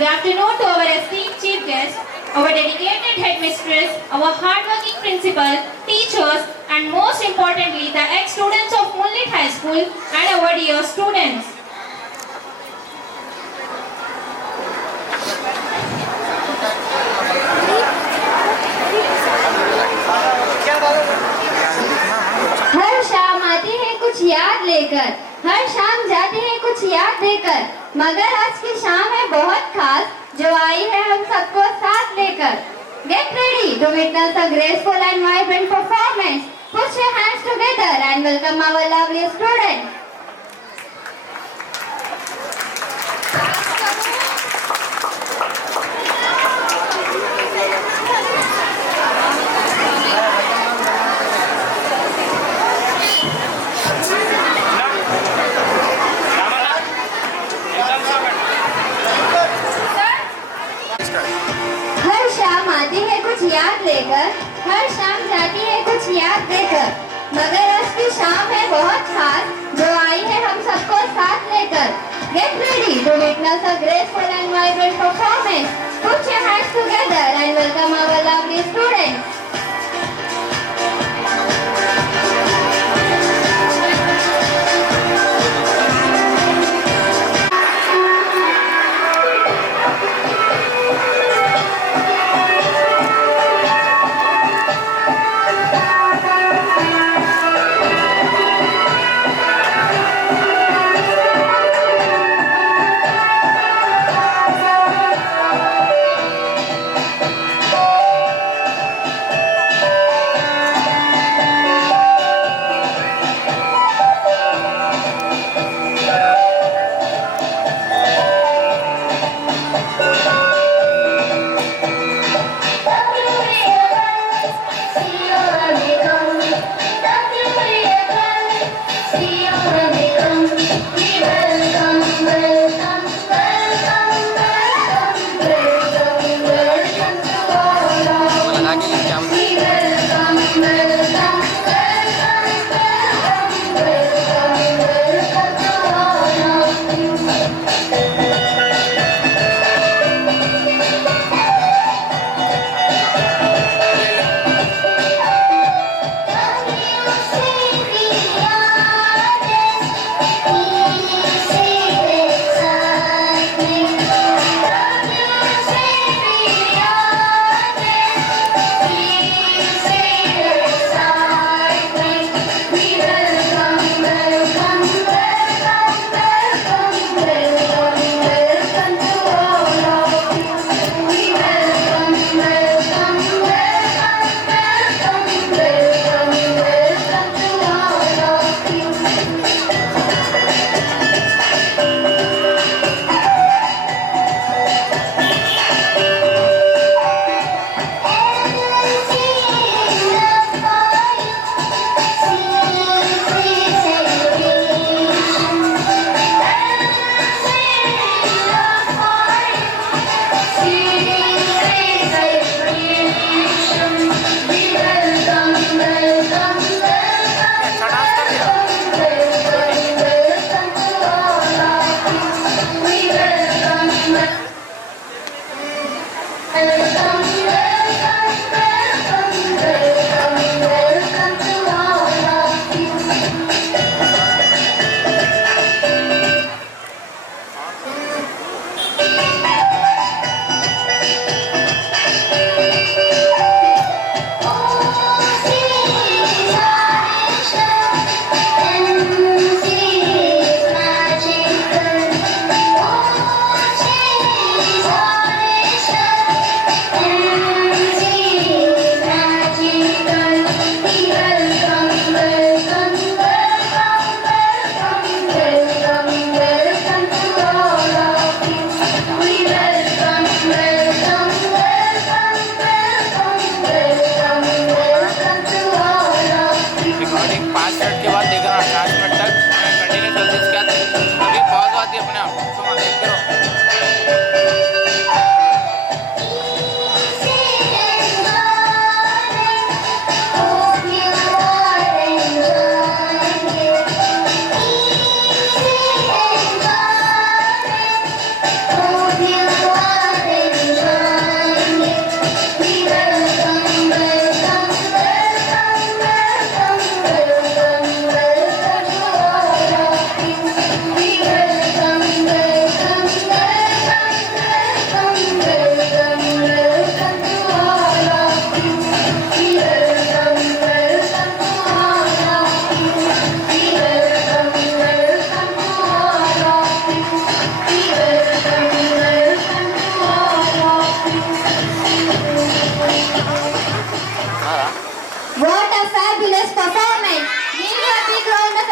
Good afternoon to our esteemed chief guest, our dedicated headmistress, our hardworking principal, teachers, and most importantly, the ex-students of Moonlit High School and our dear students. हर शाम आते हैं कुछ याद लेकर, हर शाम जाते हैं कुछ याद देकर, मगर आज की शाम है बहुत खास जो आई है हम सबको साथ लेकर. Get ready to witness a graceful and vibrant performance. Put your hands together and welcome our lovely students. हर शाम आती है कुछ याद लेकर, हर शाम जाती है कुछ याद देकर, मगर आज की शाम है बहुत खास जो आई है हम सबको साथ लेकर. Get ready to witness a graceful and vibrant performance. Put your hands together and welcome our lovely students.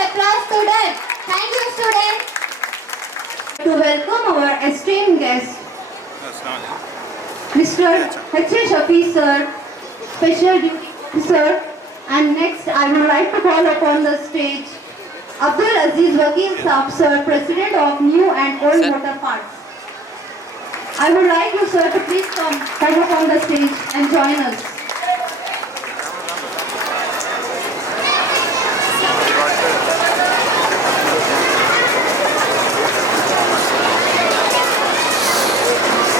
applause students. Thank you students. To welcome our esteemed guest, Mr. H. Shafi sir, Special Duty Officer, and next I would like to call upon the stage Abdul Aziz Wakil Saab sir, President of New and Old Motor Parts. I would like you sir to please come up on the stage and join us.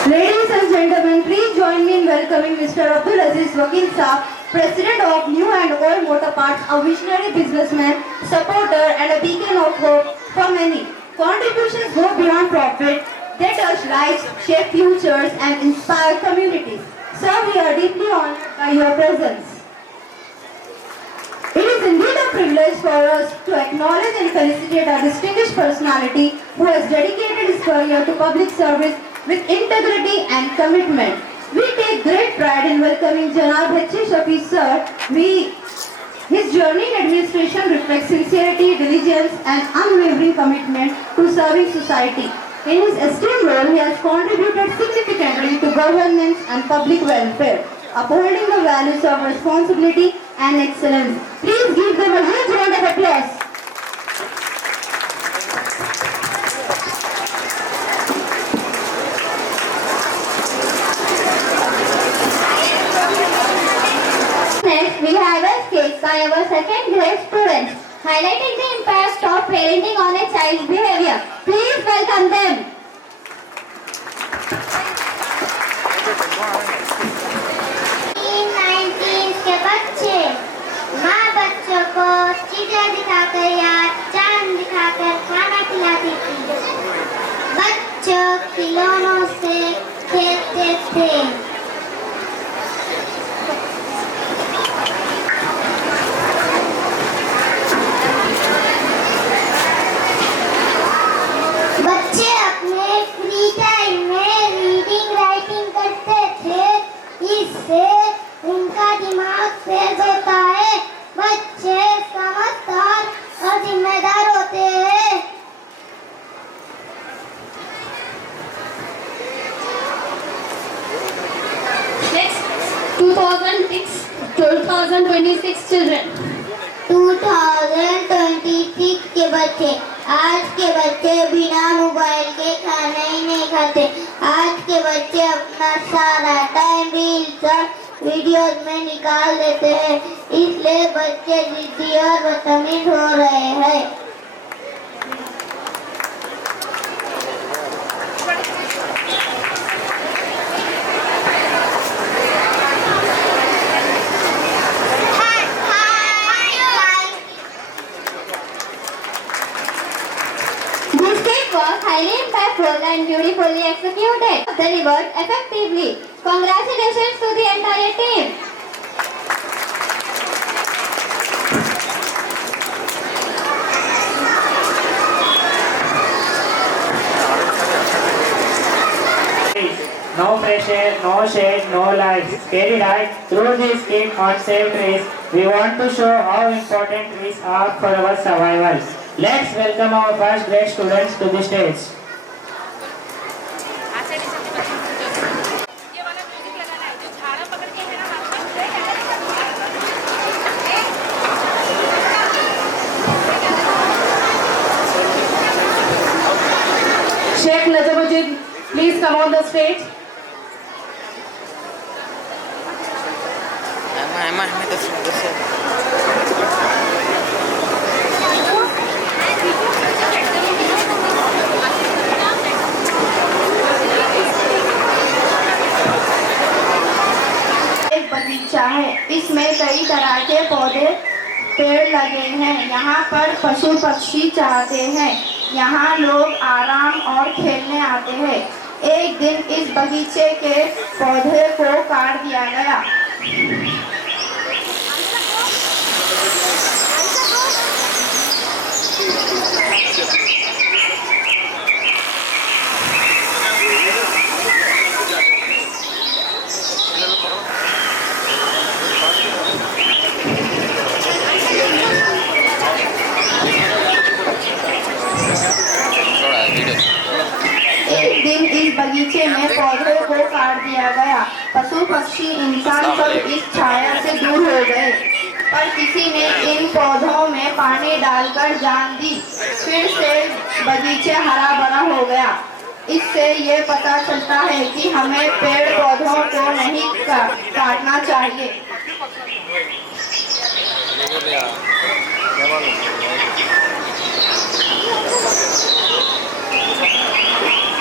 Ladies and gentlemen, please join me in welcoming Mr. Abdul Aziz Wakil Saab, President of New and Old Motor Parts, a visionary businessman, supporter and a beacon of hope for many. Contributions go beyond profit. They touch lives, shape futures and inspire communities. Sir, we are deeply honored by your presence. It is indeed a privilege for us to acknowledge and felicitate a distinguished personality who has dedicated his career to public service with integrity and commitment. We take great pride in welcoming Janab H. Shafi sir. His journey in administration reflects sincerity, diligence and unwavering commitment to serving society. In his esteemed role, he has contributed significantly to governance and public welfare, upholding the values of responsibility and excellence. Please give them a huge round of applause. Next, we have a sketch by our second grade students, highlighting the impact of parenting on a child's behavior. Please welcome them. 19 के बच्चे माँ बच्चों को चीजें दिखाकर या चांद दिखाकर खाना खिलाती थी। बच्चों खिलौनों से खेलते थे। बच्चे अपने फ्री टाइम में रीडिंग राइटिंग करते थे। इससे उनका दिमाग तेज होता है। बच्चे समझदार और जिम्मेदार होते हैं। Next, 2026 children. 2026 के बच्चे, आज के बच्चे बिना मोबाइल के खाना ही नहीं खाते। आज के बच्चे अपना सारा टाइम रील्स और वीडियोस में निकाल देते हैं। इसलिए बच्चे जिद्दी और बदतमीज हो रहे हैं। This cake was highly impactful and beautifully executed. Delivered effectively. Congratulations to the entire team. No pressure, no shade, no lights. Carried out through this scheme on Save Trees, we want to show how important trees are for our survival. Let's welcome our first grade students to the stage. Sheikh Najamuddin, please come on the stage. Emang itu sudah. एक बगीचा है। इसमें कई तरह के पौधे पेड़ लगे हैं। यहाँ पर पशु पक्षी चढ़ते हैं। यहाँ लोग आराम और खेलने आते हैं। एक दिन इस बगीचे के पौधे को काट दिया गया। पशु पक्षी इंसान सब इस छाया से दूर हो गए, पर किसी ने इन पौधों में पानी डालकर जान दी। फिर से बगीचे हरा भरा हो गया। इससे ये पता चलता है कि हमें पेड़ पौधों को नहीं काटना चाहिए।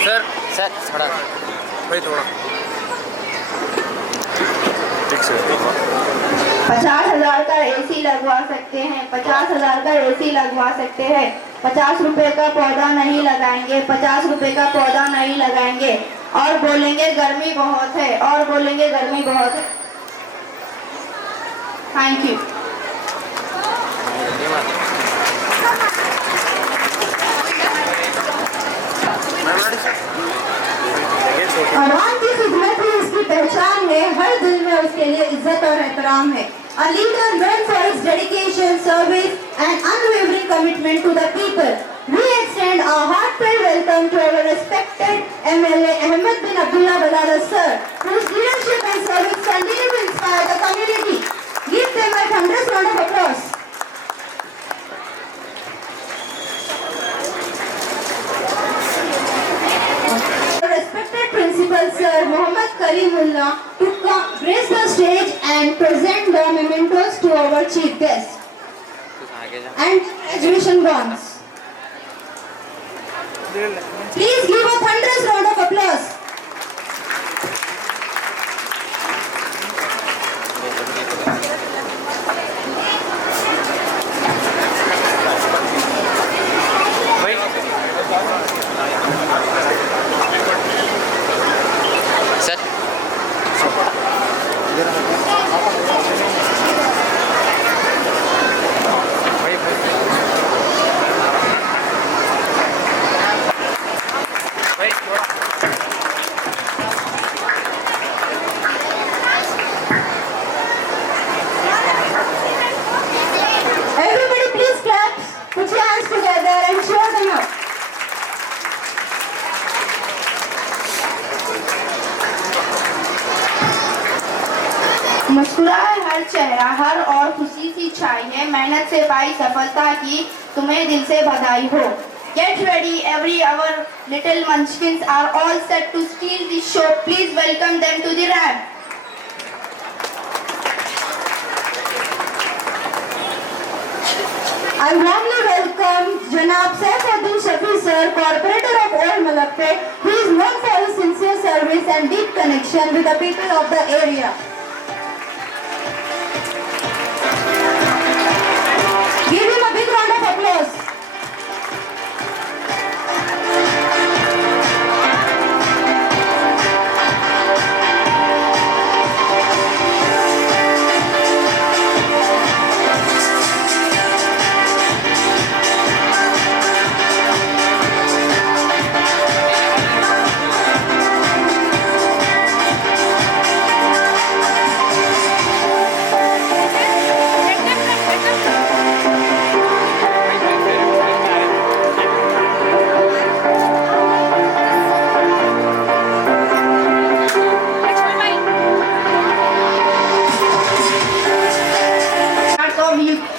सर सर थोड़ा भाई थोड़ा 50,000 का एसी लगवा सकते हैं, 50,000 का एसी लगवा सकते हैं। 50 रुपए का पौधा नहीं लगाएंगे, 50 रुपए का पौधा नहीं लगाएंगे और बोलेंगे गर्मी बहुत है, और बोलेंगे गर्मी बहुत है। Thank you. आवाम की खिदमत ही उसकी पहचान है, हर दिल में उसके लिए इज्जत और एहतराम है। A leader known for his dedication, service and unwavering commitment to the people. We extend our heartfelt welcome to our respected MLA Ahmed bin Abdullah Balala sir, whose leadership and service continue to inspire the community. Give them a thunderous round of applause. Respected Principal Sir Muhammad Karimullah to grace the stage and present the mementos to our chief guest and graduation bonds. Please give a thunderous round of applause. Sir Everybody please clap. Put your hands together and show them up. मुस्कुराए हर चेहरा, हर और खुशी सी छाई है, मेहनत से पाई सफलता की तुम्हें दिल से बधाई हो। Get ready, every our little munchkins are all set to steal the show. Please welcome them to the ramp. I warmly welcome Janab Saifuddin Shafi sir, Corporator of Old Malapet, who is known for his sincere service and deep connection with the people of the area. Give him a big round of applause.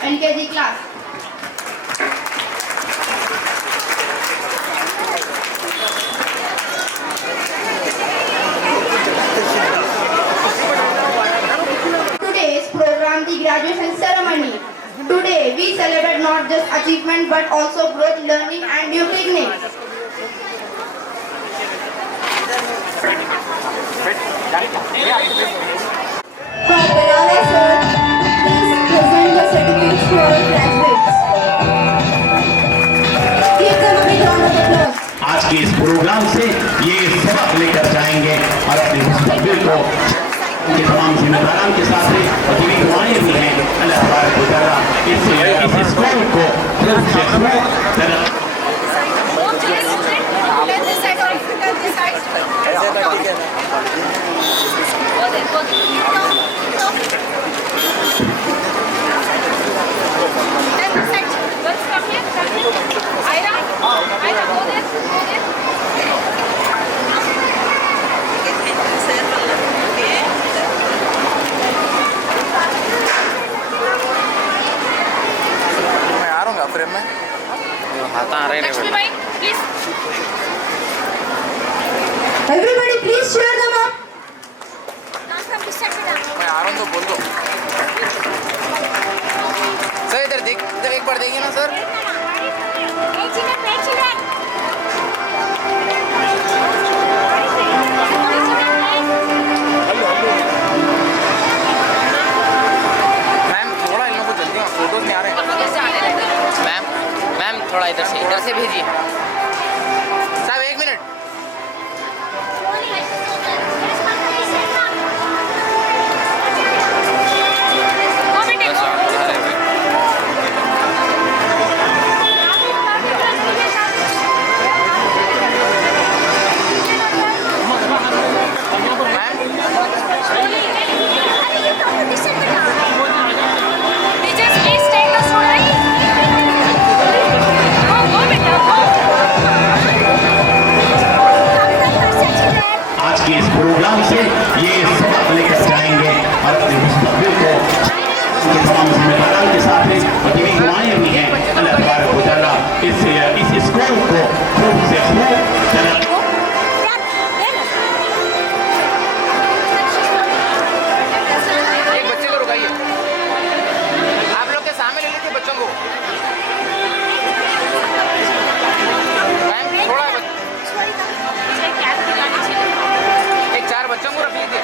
LKG class. Today's program, the graduation ceremony. Today we celebrate not just achievement but also growth, learning and new beginnings. For Balala sir, please present the certificates to our graduates. Give them a big round of applause. आज के इस प्रोग्राम से ये सबक लेकर जाएंगे और अपने मुस्तकबिल को उनके तमाम जिम्मेदारान के साथ और जिन्हें दुआएं भी हैं अल्लाह तबारक व तआला इस स्कूल को खूब से खूब तरक्की Okay. आता आ रहे Lakshmi bhai, please. Everybody, please cheer them up. मैं आ रहा हूँ तो बोल दो सर इधर देख इधर एक बार देखिए ना सर मैम थोड़ा इन लोगों को जल्दी फोटोज नहीं आ रहे मैम थोड़ा इधर से भेजिए साहब 1 minute Teachers, please take the student. Go, beta, go. आज के इस प्रोग्राम से ये सबक लेकर जाएंगे और अपने मुस्तकबिल को उनके तमाम जिम्मेदारों के साथ और दीनी दुआएं भी हैं अल्लाह तबारक व तआला इस स्कूल को खूब से खूब तरक्की एक बच्चे को रुकाइए आप लोग के सामने ले लीजिए बच्चों को मैम थोड़ा एक 4 बच्चों को रख लीजिए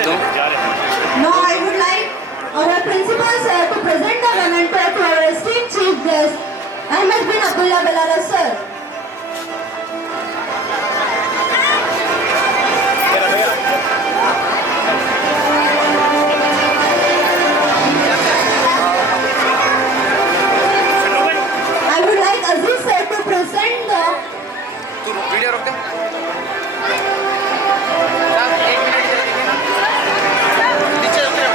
Now I would like our principal sir to present the memento to our esteemed chief guest, Ahmed bin Abdullah Balala sir. I would like Aziz sir to present the तू वीडियो रोक दे साहब 1 मिनट इधर देखिए ना नीचे उतरे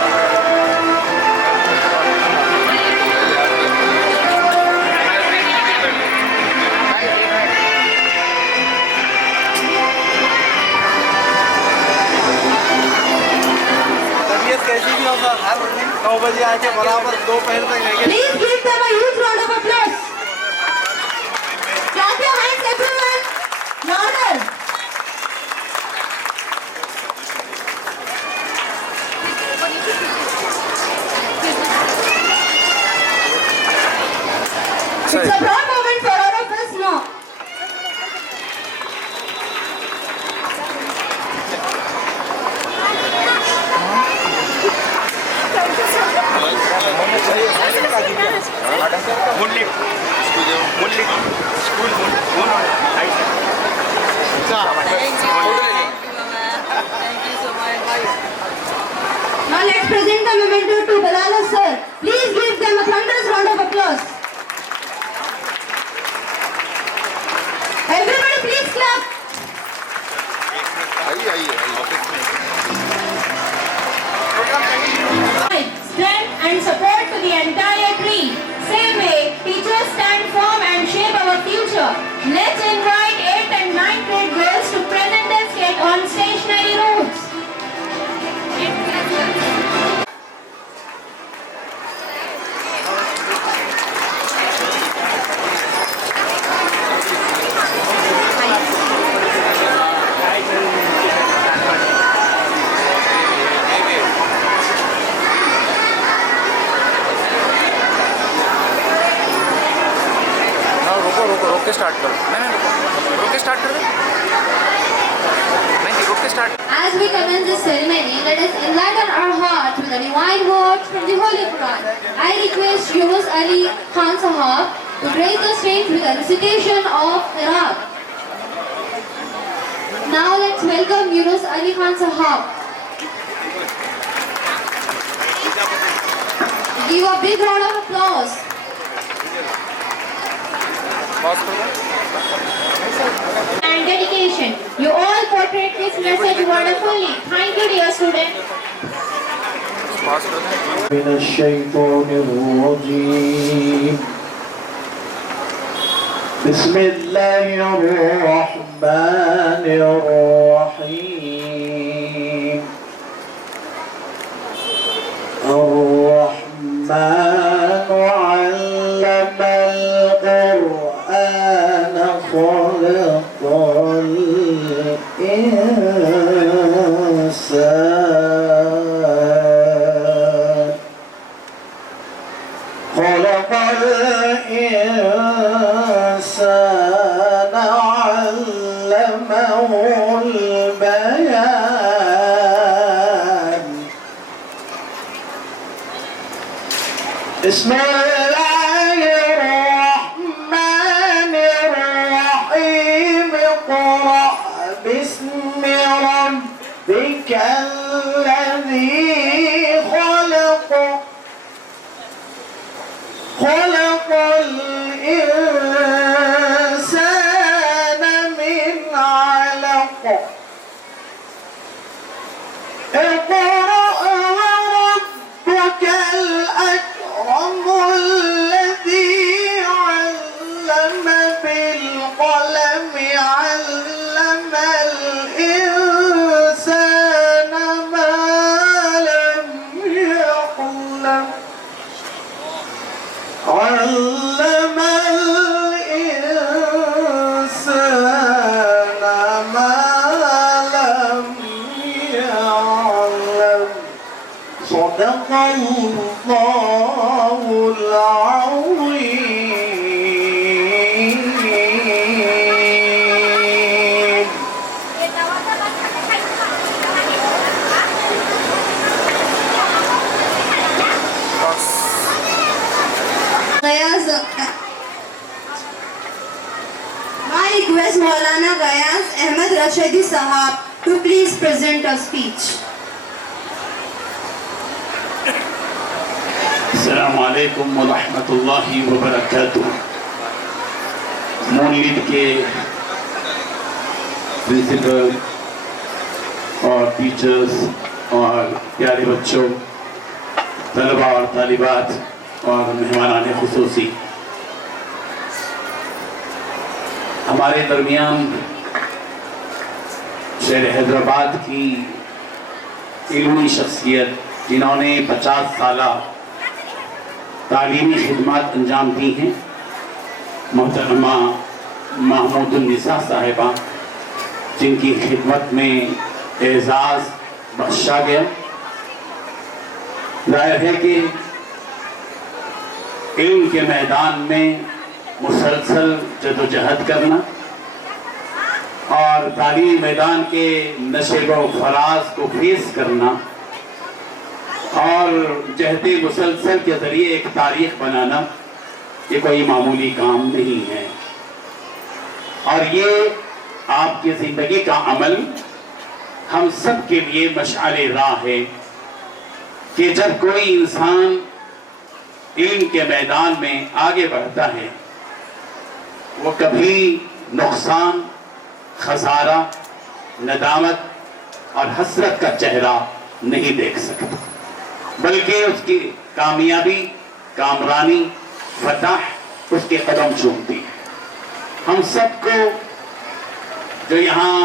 तबीयत कैसी भी हो सर हर दिन 9 बजे आके बराबर दोपहर तक रहेंगे Please give them a huge round of applause. Clap your hands, everyone. Louder. It's a proud moment for all of us now. Now let's present the memento to Balala sir. Please give them a thunderous round of applause. Everybody please clap. Strength and support to the entire tree. Same way, teachers stand firm and shape our future. Let's invite 8th and 9th grade girls to present their skit on stationary routes. As we commence this ceremony, let us enlighten our hearts with a divine word from the Holy Quran. I request Yunus Ali Khan Sahab to grace the stage with a recitation of Qiraat. Now let's welcome Yunus Ali Khan Sahab. Give a big round of applause. And dedication. You all portrayed this message wonderfully. Thank you, dear student. من الشيطان الرجيم بسم الله الرحمن الرحيم الرحمن علم القرآن خلق الإنسان خلق الإنسان علمه البيان بسم الله الرحمن الرحيم اقرأ باسم ربك الذي خلق خلق الإنسان من علق اقرأ وربك الأكرم الذي علم بالقلم علم الإنسان ما لم يعلم علم الإنسان ما لم يعلم صدق الله العظيم. I request Maulana Gayaz Ahmed Rashidi Sahab to please present a speech. अस्सलामु अलैकुम व रहमतुल्लाहि व बरकातुहू। मौलिद के प्रिंसिपल और टीचर्स और प्यारे बच्चों, तलबा और तालिबात और मेहमानान खुसूसी, हमारे दरमियान शहर हैदराबाद की इल्मी शख्सियत जिन्होंने 50 साला तालीमी खिदमत अंजाम दी हैं, मोहतरमा महमूदुन्निसा साहिबा, जिनकी खिदमत में एजाज़ बख्शा गया। जाहिर है कि इल्म के मैदान में मुसलसल जदोजहद करना और तालीमी मैदान के नशे व फराज को फेस करना और जहते मुसलसल के ज़रिए एक तारीख बनाना, ये कोई मामूली काम नहीं है। और ये आपकी ज़िंदगी का अमल हम सब के लिए मशाले राह है कि जब कोई इंसान इल्म के मैदान में आगे बढ़ता है, वो कभी नुकसान, खसारा, नदामत और हसरत का चेहरा नहीं देख सकता, बल्कि उसकी कामयाबी, कामरानी, फतह उसके कदम चूमती है। हम सबको जो यहाँ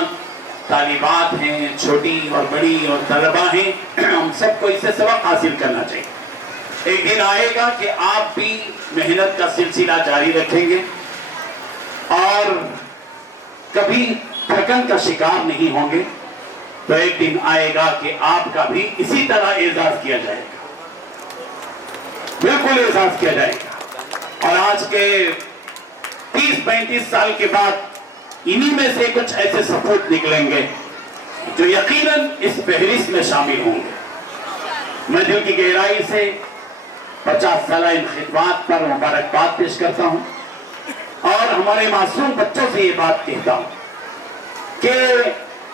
तालिबात हैं, छोटी और बड़ी और तलबा हैं, हम सबको इससे सबक हासिल करना चाहिए। एक दिन आएगा कि आप भी मेहनत का सिलसिला जारी रखेंगे और कभी थकन का शिकार नहीं होंगे, तो एक दिन आएगा कि आपका भी इसी तरह एजाज किया जाएगा, बिल्कुल एजाज किया जाएगा। और आज के 30-35 साल के बाद इन्हीं में से कुछ ऐसे सपूत निकलेंगे जो यकीनन इस फहरिस्त में शामिल होंगे। मैं दिल की गहराई से 50 साल इन खिदमत पर मुबारकबाद पेश करता हूं और हमारे मासूम बच्चों से ये बात कहता हूं कि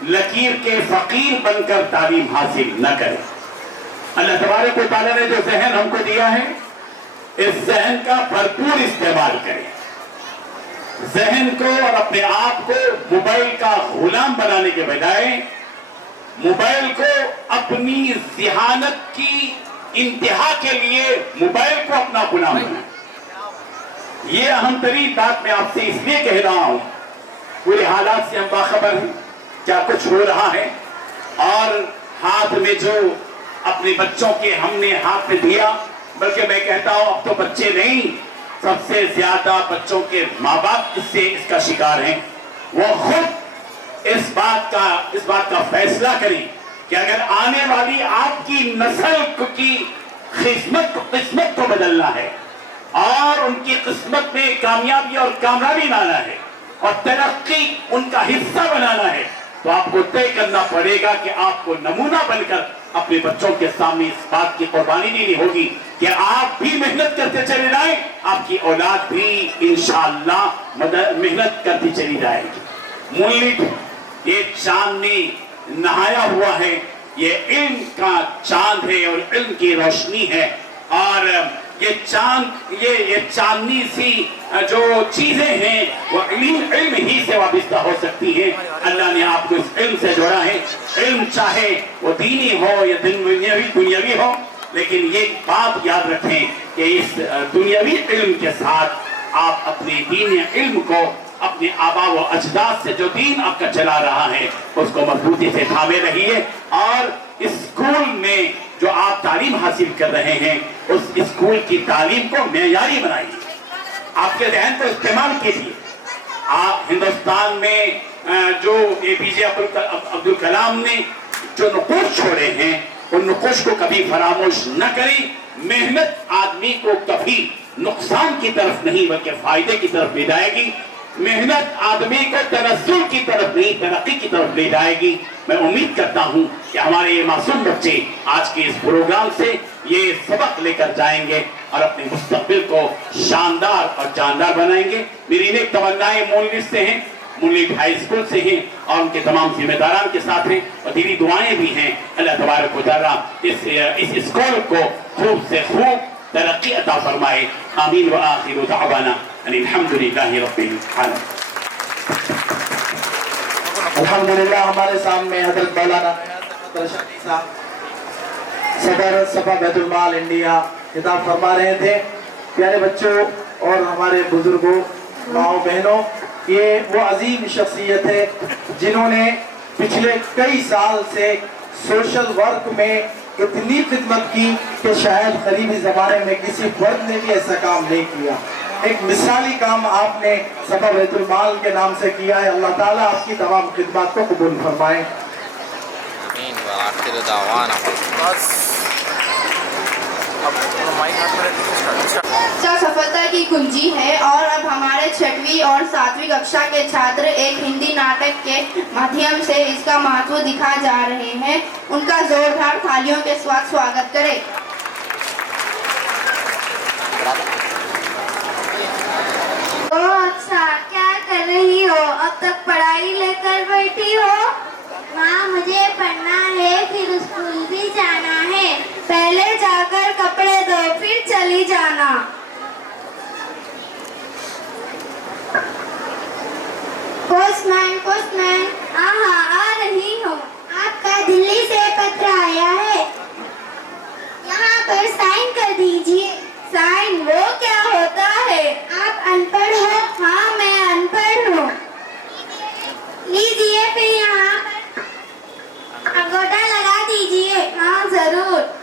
लकीर के फकीर बनकर तालीम हासिल न करें। अल्लाह तबारक व तआला ने जो जहन हमको दिया है, इस जहन का भरपूर इस्तेमाल करें। जहन को और अपने आप को मोबाइल का गुलाम बनाने के बजाय मोबाइल को अपनी जिहानत की इंतहा के लिए मोबाइल को अपना गुलाम बनाए। ये अहम तरीन बात मैं आपसे इसलिए कह रहा हूं, पूरे हालात से हम बाखबर हैं, क्या कुछ हो रहा है, और हाथ में जो अपने बच्चों के हमने हाथ में दिया, बल्कि मैं कहता हूं अब तो बच्चे नहीं, सबसे ज्यादा बच्चों के माँ बाप इसका शिकार हैं। वो खुद इस बात का फैसला करें कि अगर आने वाली आपकी नस्ल की किस्मत को बदलना है और उनकी किस्मत में कामयाबी और कामयाबी लाना है और तरक्की उनका हिस्सा बनाना है, तो आपको तय करना पड़ेगा कि आपको नमूना बनकर अपने बच्चों के सामने इस बात की कुर्बानी देनी होगी कि आप भी मेहनत करते चले जाएं, आपकी औलाद भी इंशाअल्लाह मेहनत करती चली जाएगी। मुल्लिक ये चांद ने नहाया हुआ है, ये इल्म का चांद है और इल्म की रोशनी है, और ये चांद ये चांदनी सी जो चीजें हैं वो इल्म ही से वाबिस्ता हो सकती है। अल्लाह ने आपको इस इल्म से जोड़ा है। इल्म चाहे वो दीनी हो या दुनियावी हो, लेकिन ये बात याद रखें कि इस दुनियावी इल्म के साथ आप अपने दीनी इल्म को अपने आबा व अजदाद से जो दीन आपका चला रहा है उसको मजबूती से थामे रहिए, और स्कूल में जो आप तालीम हासिल कर रहे हैं उस स्कूल की तालीम को मेयारी बनाइए। आपके जहन को इस्तेमाल कीजिए। आप हिंदुस्तान में जो APJ अब्दुल कलाम ने जो नुकूश छोड़े हैं उन नुकूश को कभी फरामोश न करें। मेहनत आदमी को कभी नुकसान की तरफ नहीं बल्कि फायदे की तरफ ले जाएगी। मेहनत आदमी को तनस्सुल की तरफ नहीं तरक्की की तरफ ले जाएगी। मैं उम्मीद करता हूं कि हमारे ये मासूम बच्चे आज के इस प्रोग्राम से ये सबक लेकर जाएंगे और अपने मुस्तकबिल को शानदार और जानदार बनाएंगे। मेरी नेक तमन्नाएं मुल्लिक से हैं, मुल्लिक हाई स्कूल से हैं और उनके तमाम जिम्मेदारान के साथ हैं और तेरी दुआएं भी हैं। अल्लाह तबारक व तआला इस स्कूल को खूब से खूब तरक्की अता फरमाए। आमीन व आखिरु दावाना अल्हम्दुलिल्लाहि रब्बिल आलमीन। अल्हम्दुलिल्लाह हमारे सामने हजरत मौलाना सदर सफा बैतुल माल इंडिया खिताब फरमा रहे थे। प्यारे बच्चों और हमारे बुजुर्गों, माओ बहनों, ये वो अजीम शख्सियत है जिन्होंने पिछले कई साल से सोशल वर्क में इतनी खिदमत की कि शायद करीबी ज़माने में किसी फर्द ने भी ऐसा काम नहीं किया। एक मिसाली काम आपने सफा बैतुल माल के नाम से किया है। अल्लाह ताला आपकी तमाम खिदमत को कबूल फरमाए। सफलता की कुंजी है। और अब हमारे 6वीं और 7वीं कक्षा के छात्र एक हिंदी नाटक के माध्यम से इसका महत्व दिखा जा रहे हैं। उनका जोरदार तालियों के साथ स्वागत करें। अच्छा, क्या कर रही हो? अब तक पढ़ाई लेकर बैठी हो? माँ, मुझे पढ़ना है, फिर स्कूल भी जाना है। पहले जाकर कपड़े धो, फिर चली जाना। Postman, postman. हाँ, आ रही हूँ। आपका दिल्ली से पत्र आया है, यहाँ पर साइन कर दीजिए। साइन वो क्या होता है? आप अनपढ़ हो? हाँ, मैं अनपढ़ हूँ। लीजिए, फिर यहाँ पर अंगूठा लगा दीजिए। हाँ, जरूर।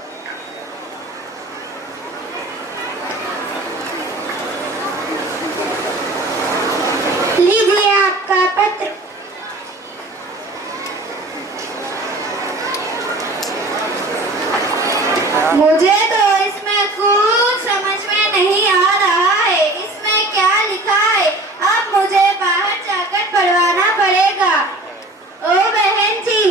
लीजिए आपका पत्र। मुझे तो इसमें कुछ समझ में नहीं आ रहा है। इसमें क्या लिखा है? अब मुझे बाहर जाकर पढ़वाना पड़ेगा। ओ बहन जी,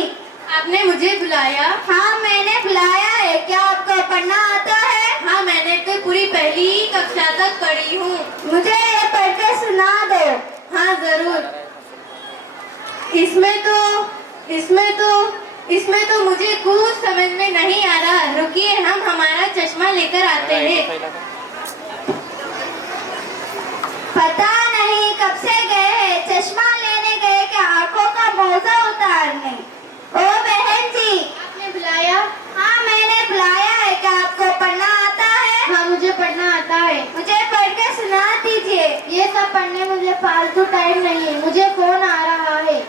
कक्षा तक पढ़ी हूँ। मुझे ये पढ़कर सुना दो। हाँ जरूर। इसमें तो मुझे कुछ समझ में नहीं आ रहा। रुकिए, हम हमारा चश्मा लेकर आते हैं। पता नहीं कब से गए हैं, चश्मा लेने गए कि आंखों का मोजा उतारने। ओ बहन जी, आपने बुलाया? हाँ मैंने बुलाया है। क्या आपको पढ़ना आता है? हाँ मुझे पढ़ना आता है। मुझे पढ़ के सुना दीजिए। ये सब पढ़ने मुझे फालतू टाइम नहीं है, मुझे फोन आ रहा है।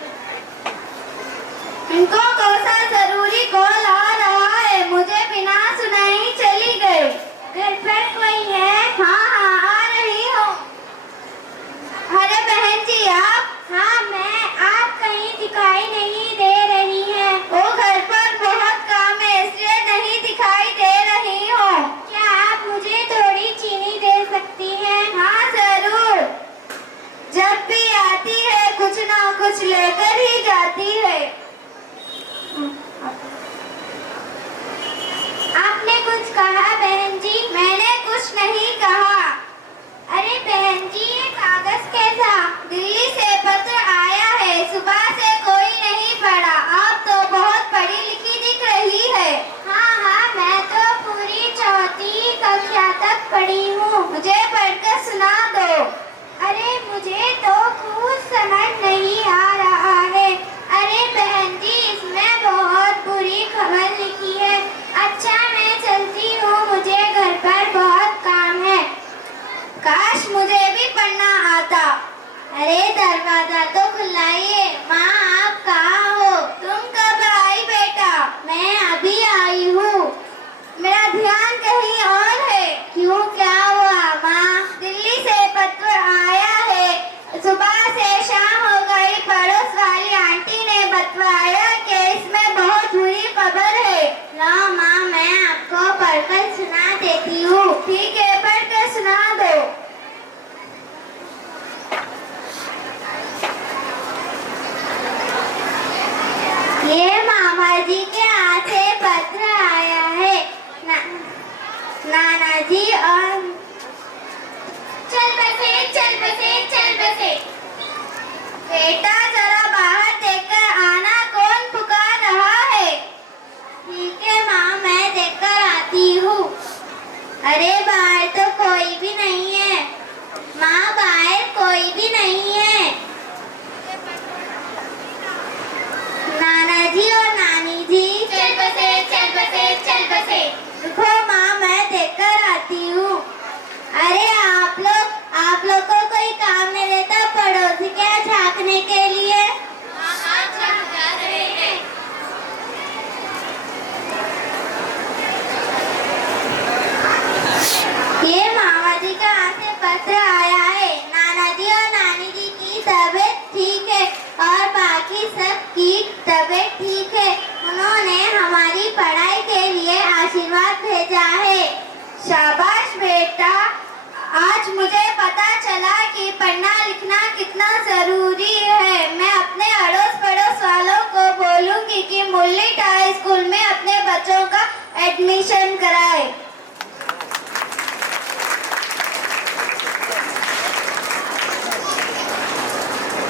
इनको कौन सा जरूरी कॉल आ रहा है? मुझे बिना सुनाए ही चली गई। घर पर कोई है? हाँ आ रही हूँ। अरे बहन जी आप? हाँ मैं। आप कहीं दिखाई नहीं दे रही हैं। वो घर पर बहुत काम है इसलिए नहीं दिखाई दे रही हूँ। क्या आप मुझे थोड़ी चीनी दे सकती हैं? हाँ जरूर। जब भी आती है कुछ ना कुछ लेकर ही जाती है। आपने कुछ कहा बहन जी? मैंने कुछ नहीं कहा। अरे बहन जी ये कागज कैसा? दिल्ली से पत्र आया है, सुबह से कोई नहीं पढ़ा। आप तो बहुत पढ़ी लिखी दिख रही है। हाँ मैं तो पूरी चौथी कक्षा तक पढ़ी हूँ। मुझे पढ़कर सुना दो। अरे मुझे तो कुछ समझ नहीं आ रहा है। अरे बहन जी इसमें बहुत बुरी खबर लिखी है। अच्छा मैं चलती हूँ, मुझे घर पर बहुत काम है। काश मुझे भी पढ़ना आता। अरे दरवाजा तो खुलाइए। माँ आप कहाँ हो? तुम कब आई बेटा? मैं अभी आई हूँ। मेरा ध्यान कहीं और है। क्यों क्या हुआ माँ? दिल्ली से पत्र आया है, सुबह से शाम हो गई। पड़ोस वाली आंटी ने बतलाया कि इसमें बहुत बुरी खबर है। ला माँ मैं आपको पढ़कर सुना देती हूँ। ठीक है पढ़कर सुना दो। ये मामा जी के हाथ से पत्र आया है। नाना जी और चल बसे चल बसे चल बसे। बेटा जरा बाहर देखकर आना, कौन पुकार रहा है? ठीक है माँ मैं देखकर आती हूँ। अरे बाहर तो कोई भी नहीं है। माँ बाहर कोई भी नहीं है। नाना जी और नानी जी चल बसे चल बसे चल बसे। रुको माँ मैं देखकर आती हूँ। अरे आप लोग को कोई काम नहीं रहता पड़ोसी के यहाँ झांकने के लिए? हाँ जा रहे हैं। ये मामा जी का हाथ से पत्र आया है। नाना जी और नानी जी की तबीयत ठीक है और बाकी सबकी तबीयत ठीक है। उन्होंने हमारी पढ़ाई के लिए आशीर्वाद भेजा है। शाबाश बेटा, आज मुझे पता चला कि पढ़ना लिखना कितना जरूरी है। मैं अपने अड़ोस पड़ोस वालों को बोलूंगी कि मुल्लिट हाई स्कूल में अपने बच्चों का एडमिशन कराए।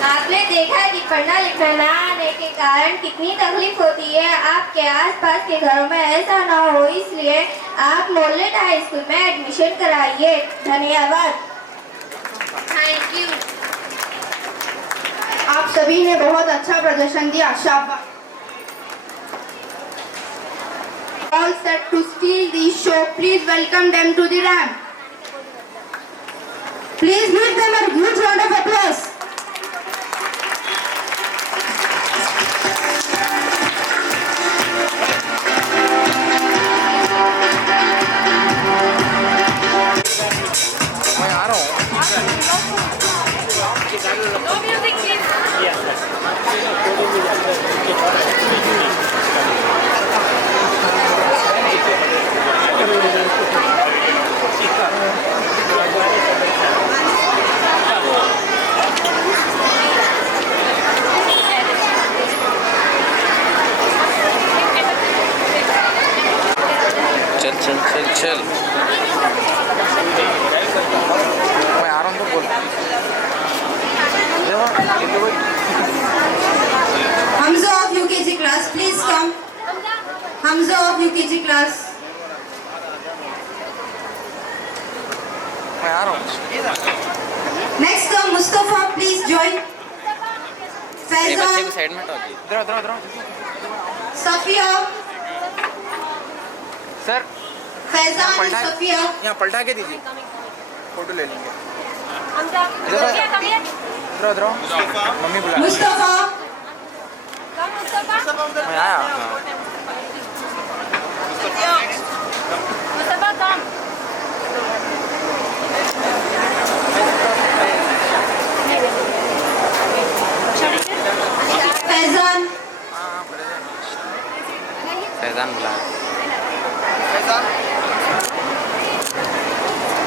आपने देखा कि पढ़ना लिखना ना आने के कारण कितनी तकलीफ होती है। आपके आसपास के घरों में ऐसा ना हो इसलिए आप मुल्लिट हाई स्कूल में एडमिशन कराइए। धन्यवाद। Thank you. आप सभी ने बहुत अच्छा प्रदर्शन दिया। शाबाश। All set to steal the show. Please welcome them to the ramp. Please give them a huge round of applause. मैं आ रहा हूँ। चल चल चल चल। मैं आ रहा हूँ तो बोल। Hamza of UKG class, please come. Hamza of UKG class. मैं आ रहा हूँ। Next come Mustafa, please join. ये बच्चे को Faizan, साइड में हटाओ जी। इधर Safia, sir Faizan and Safia. यहाँ पलटा के दीजिए, फोटो ले लेंगे। इधर मम्मी बुला। Mustafa, मैं आया। Faizan, फैजान बुला।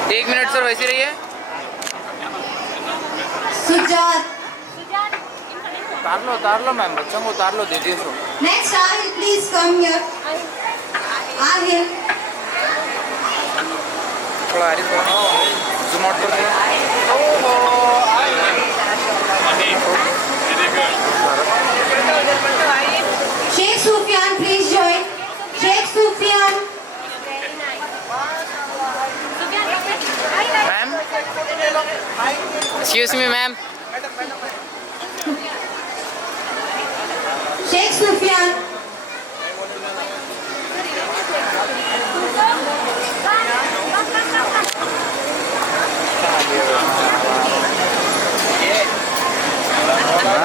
1 मिनट सर, वैसे रहिए। Sujat. उतार लो मैम, बच्चों को उतार लो, दे दिए सो। Next Ahil, please come here. Ahil, थोड़ा आरिफ जूम आउट कर दो। Sheikh Sufyan, please join. Sheikh Sufyan, ma'am, excuse me ma'am. Sheikh Sufyan,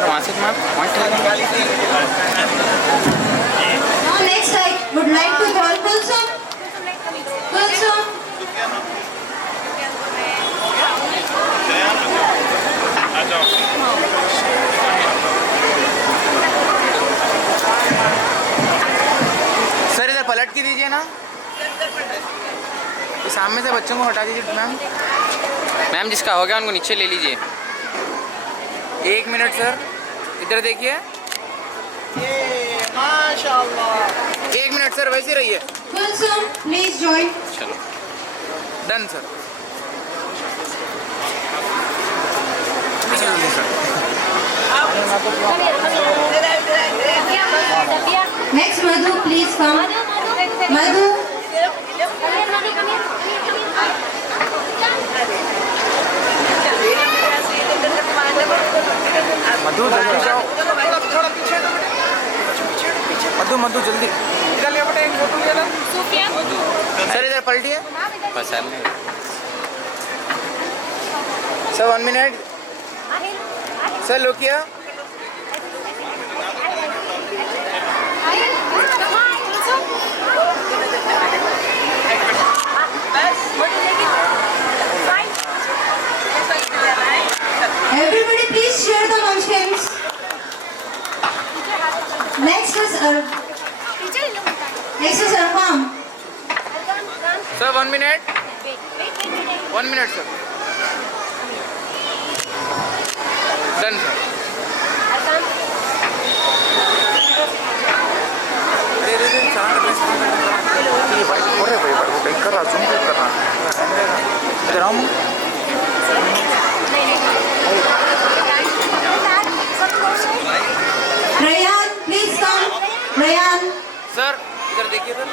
मासिक ma'am, now next I would like to call Kulsum. Kulsum, sir इधर पलट के दीजिए ना, ये सामने से बच्चों को हटा दीजिए मैम। मैम जिसका हो गया उनको नीचे ले लीजिए। 1 मिनट सर, इधर देखिए। माशाल्लाह। 1 मिनट सर, वैसे रहिए। Kulsum, please join. चलो done sir. Next Madhu, please come. Madhu, मधु जल्दी जाओ। मधु जल्दी। सर इधर पलटिए। सर 1 मिनट सर, लो किया। everybody please share the munchkins. Next is Arfam. Sir 1 मिनट, 1 minute sir. Done sir. Rayan, please come. Rayan, sir इधर देखिए sir.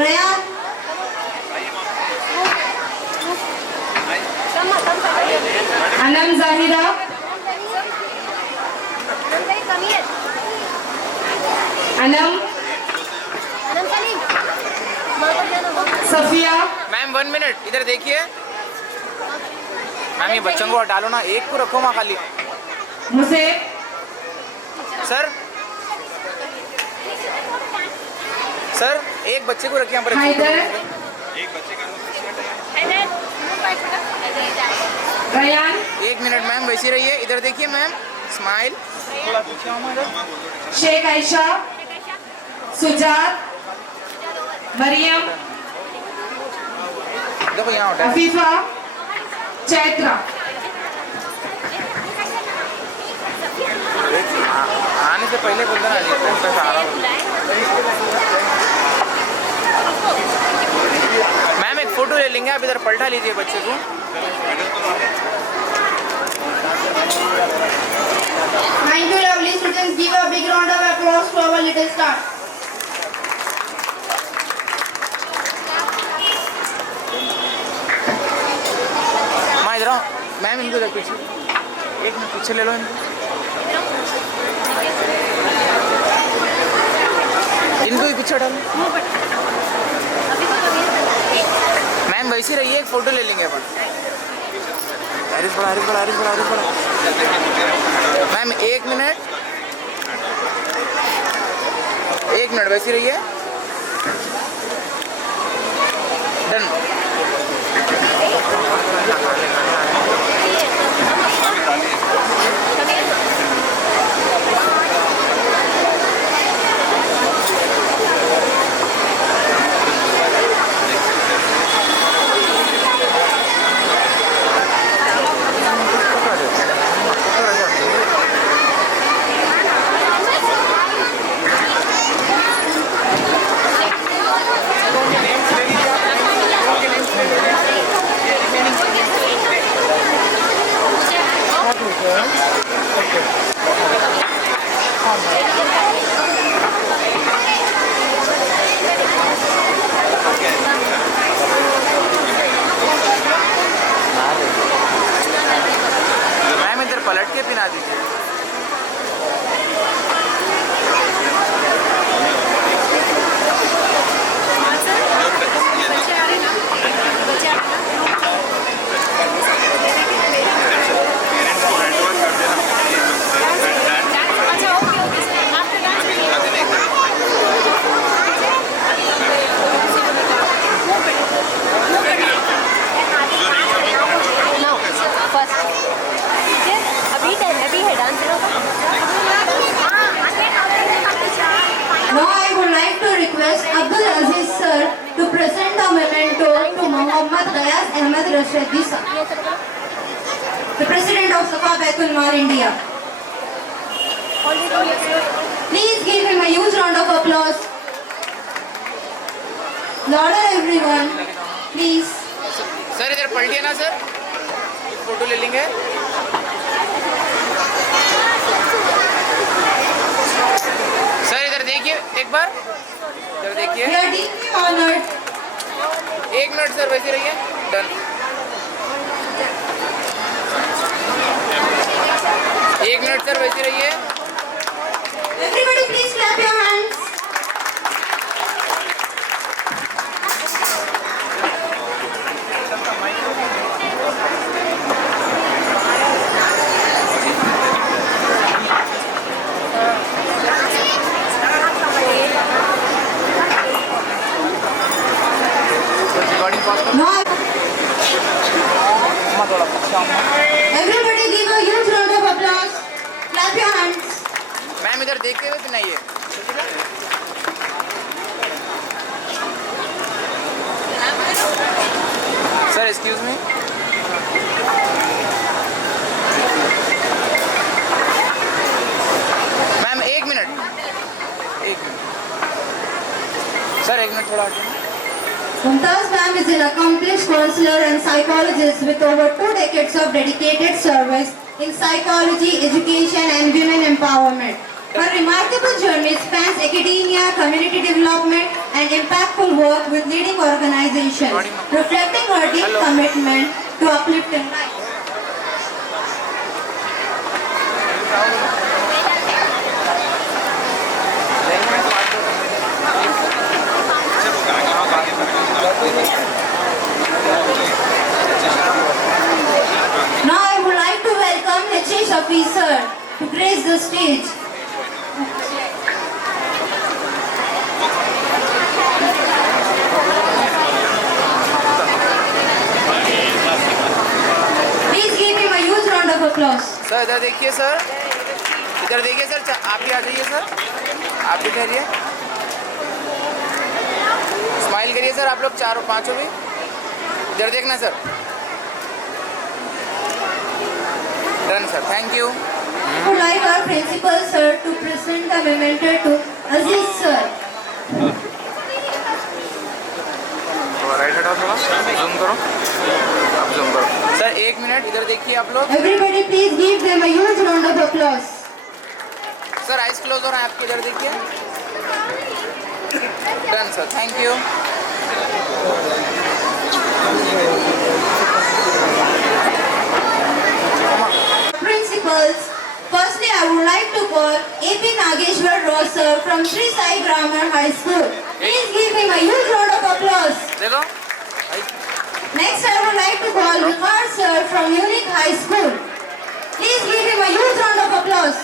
Rayan, Anam Zahira, Anam, Safia, ma'am 1 मिनट, इधर देखिए। मैम ये बच्चों को हटा लो ना, एक को रखो वहाँ खाली। Musa, सर एक बच्चे को रखिए यहाँ पर। Haider, Rayan, 1 मिनट मैम, वैसे रहिए। इधर देखिए ma'am, smile. Sheikh Aisha, Sujat, Mariam, देखो यहाँ उठा। Afifa, Chaitra. आने से पहले बोल देना जी, पैसा आ रहा। मैम एक फोटो ले लेंगे, आप इधर पलटा लीजिए बच्चे को। Thank you, lovely students. Give a big round of applause to our little star. माँ इधर आओ मैम इनको देख पीछे एक मिनट पीछे ले लो इनको इनको भी पीछे डालो मैम वैसे रहिए एक फोटो ले लेंगे अपन हरीश बड़ा मैम एक मिनट वैसे रहिए डन मैम इधर पलट के पिला दीजिए Now I would like to request Abdul Aziz sir to present a memento to Muhammad Gayaz Ahmed Rashidi sir, the President of Safa Baitul Mal India. Please give him a huge round of applause. Louder everyone, please. Sir इधर पलटिए ना sir photo ले लेंगे सर इधर देखिए एक बार इधर देखिए We are deeply honored. एक मिनट सर वैसे रहिए डन एक मिनट सर वैसे रहिए Everybody please clap your hands. Now everybody give a huge round of applause. Clap your hands. Ma'am इधर देखते हुए पिनाइए सर एक्सक्यूज मी मैम एक मिनट सर एक मिनट थोड़ा हटिए Mumtaz ma'am is an accomplished counselor and psychologist with over 2 decades of dedicated service in psychology, education and women empowerment. Her remarkable journey spans academia, community development and impactful work with leading organizations, reflecting her deep commitment to uplifting life. Now I would like to welcome H.A. Shafi sir to grace the stage. Please give him a huge round of applause. Sir इधर देखिए सर आप भी आ जाइए सर आप भी ठहरिए स्माइल करिए सर आप लोग चारों पांचों भी इधर देखना sir done sir thank you I would like our principal sir to present a memento to Aziz sir. Right हटाओ थोड़ा जूम करो आप जूम करो सर एक मिनट इधर देखिए आप लोग। Everybody please give them a huge round of applause. Sir eyes close और आपके इधर देखिए। Done sir, thank you. Principals, firstly I would like to call AP Nageshwar Rao sir from Sri Sai Grammar High School. Please give him a huge round of applause. देखो Next I would like to call Vikas sir from Unique High School. Please give him a huge round of applause.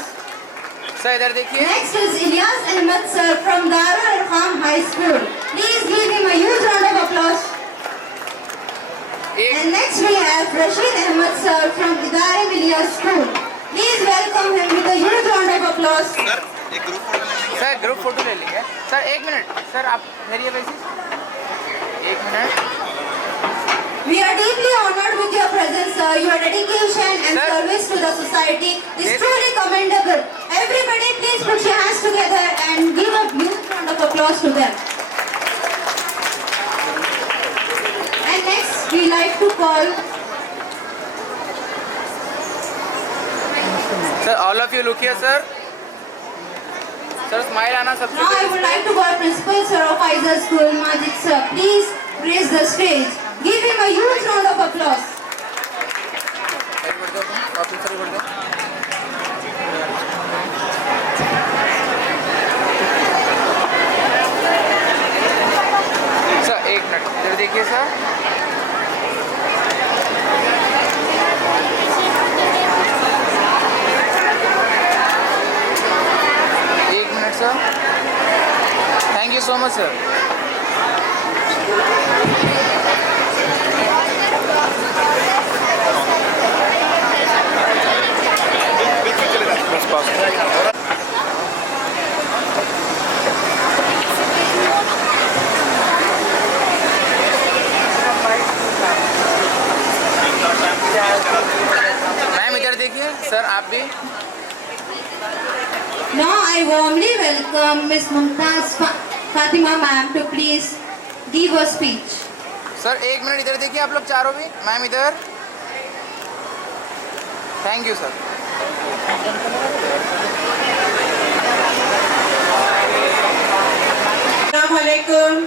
Sir इधर देखिए। Next is Ilyas Ahmed sir from Darul Arqam High School. Please give him a huge round of applause. And next we have Rashid Ahmed sir from Idare Milia School. Please welcome him with a huge round of applause. Sir group photo ले लेंगे। सर एक minute sir, आप मेरी वैसे एक minute. We are deeply honored with your presence, sir. Your dedication and Sir. service to the society is truly commendable. Everybody, please put your hands together and give a huge round of applause to them. And next, we like to call sir all of you look here sir. Sir smile आना सबसे now. I would like to call Principal Sir of Aiza School, Majid sir. Please raise the stage. Give him a huge round of applause. Sir एक मिनट इधर देखिए सर। एक minute sir, thank you so much sir. Ma'am इधर देखिए सर, आप भी। Now I warmly welcome Miss Mumtaz Fatima ma'am to please give a speech. Sir एक मिनट इधर देखिए आप लोग चारों भी। मैम इधर, थैंक यू सर। अस्सलामुअलैकुम।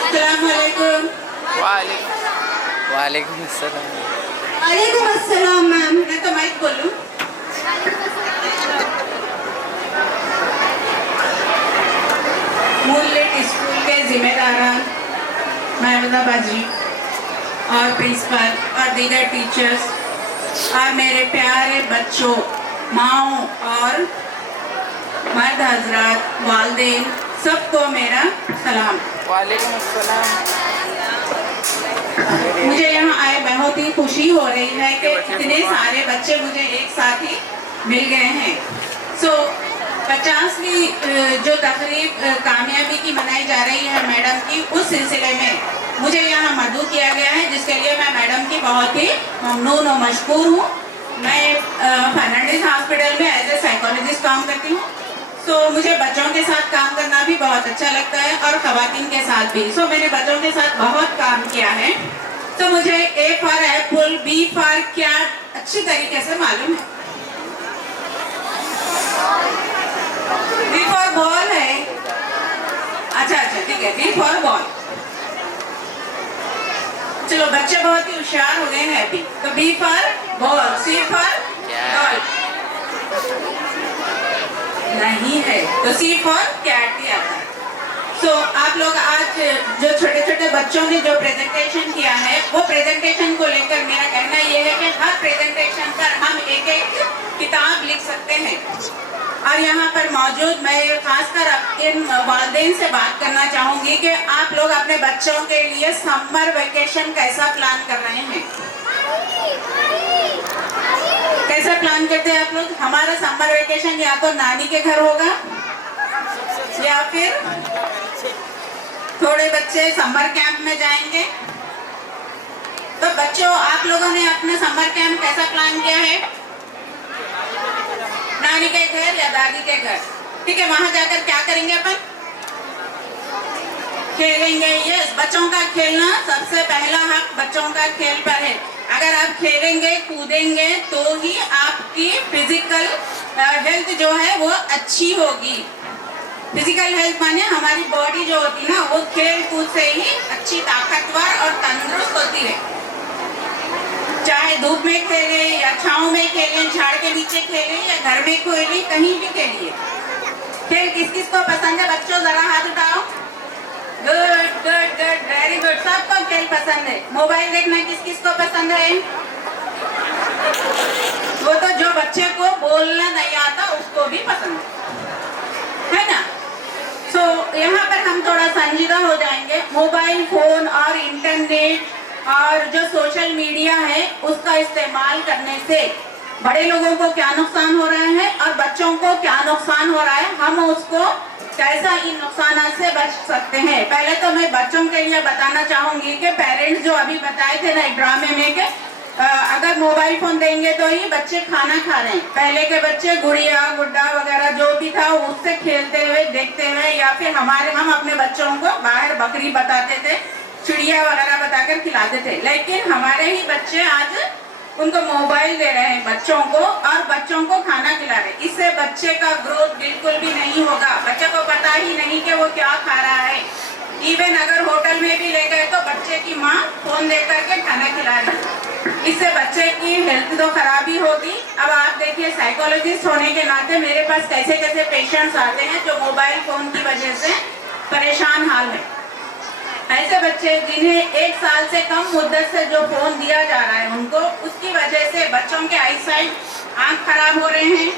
अस्सलामुअलैकुम। वालेकुम अस्सलाम। Alaikum assalam ma'am. मैं तो माइक बोलूं। मूललेट स्कूल के जिम्मेदारान महमूदा बाजी और प्रिंसिपल और दीगर टीचर्स और मेरे प्यारे बच्चों, माओ और मर्द हजरात, वालिदैन, सबको मेरा सलाम। वालेकुम अस्सलाम। मुझे यहाँ आए बहुत ही खुशी हो रही है कि इतने सारे बच्चे मुझे एक साथ ही मिल गए हैं। 50वीं जो तकरीब कामयाबी की मनाई जा रही है मैडम की, उस सिलसिले में मुझे यहाँ मदऊ किया गया है, जिसके लिए मैं मैडम की बहुत ही ममनून और मशकूर हूँ। मैं फर्नांडिस हॉस्पिटल में एज ए साइकोलॉजिस्ट काम करती हूँ। मुझे बच्चों के साथ काम करना भी बहुत अच्छा लगता है और ख़वातीन के साथ भी। मैंने बच्चों के साथ बहुत काम किया है, तो मुझे A for apple, B for cat अच्छी तरीके से मालूम है। B फॉर बॉल है, अच्छा ठीक है, B फॉर बॉल। चलो बच्चे बहुत ही होशियार हो गए हैं अभी। तो B for ball, C for ball नहीं है, तो C फॉर कैट ही आता है। आप लोग आज जो छोटे छोटे बच्चों ने जो प्रेजेंटेशन किया है, वो प्रेजेंटेशन को लेकर मेरा कहना ये है कि हर प्रेजेंटेशन पर हम एक एक किताब लिख सकते हैं। और यहाँ पर मौजूद मैं खासकर इन वालिदैन से बात करना चाहूँगी कि आप लोग अपने बच्चों के लिए समर वेकेशन कैसा प्लान कर रहे हैं, कैसा प्लान करते हैं आप लोग? हमारा समर वेकेशन या तो नानी के घर होगा या फिर थोड़े बच्चे समर कैंप में जाएंगे। तो बच्चों, आप लोगों ने अपने समर कैंप कैसा प्लान किया है? नानी के घर या दादी के घर, ठीक है। वहां जाकर क्या करेंगे अपन? खेलेंगे। यस, बच्चों का खेलना सबसे पहला हक बच्चों का खेल पर है। अगर आप खेलेंगे कूदेंगे तो ही आपकी फिजिकल हेल्थ जो है वो अच्छी होगी। फिजिकल हेल्थ माने हमारी बॉडी जो होती है ना, वो खेल कूद से ही अच्छी, ताकतवर और तंदुरुस्त होती है। चाहे धूप में खेले या छांव में खेले, झाड़ के नीचे खेले या घर में खेले, कहीं भी खेलिए। खेल किस किस को पसंद है बच्चों, जरा हाथ उठाओ। Good good good, very good, सबको खेल पसंद है। मोबाइल देखना किस किस को पसंद है? वो तो जो बच्चे को बोलना नहीं आता उसको भी पसंद है ना। सो यहाँ पर हम थोड़ा संजीदा हो जाएंगे। मोबाइल फोन और इंटरनेट और जो सोशल मीडिया है उसका इस्तेमाल करने से बड़े लोगों को क्या नुकसान हो रहा है और बच्चों को क्या नुकसान हो रहा है, हम उसको कैसा इन नुकसान से बच सकते हैं। पहले तो मैं बच्चों के लिए बताना चाहूंगी कि पेरेंट्स जो अभी बताए थे ना एक ड्रामे में कि अगर मोबाइल फोन देंगे तो ही बच्चे खाना खा रहे हैं। पहले के बच्चे गुड़िया गुड्डा वगैरह जो भी था उससे खेलते हुए देखते हुए, या फिर हम अपने बच्चों को बाहर बकरी बताते थे, चिड़िया वगैरह बताकर खिलाते थे। लेकिन हमारे ही बच्चे आज उनको मोबाइल दे रहे हैं बच्चों को और बच्चों को खाना खिला रहे। इससे बच्चे का ग्रोथ बिल्कुल भी नहीं होगा। बच्चे को पता ही नहीं कि वो क्या खा रहा है। इवन अगर होटल में भी ले गए तो बच्चे की माँ फोन दे करके खाना खिला रही। इससे बच्चे की हेल्थ तो खराब ही होगी। अब आप देखिए, साइकोलॉजिस्ट होने के नाते मेरे पास कैसे कैसे पेशेंट्स आते हैं जो मोबाइल फोन की वजह से परेशान हाल है। ऐसे बच्चे जिन्हें 1 साल से कम मुद्दत से जो फोन दिया जा रहा है उनको, उसकी वजह से बच्चों के आईसाइट, आंख खराब हो रहे हैं।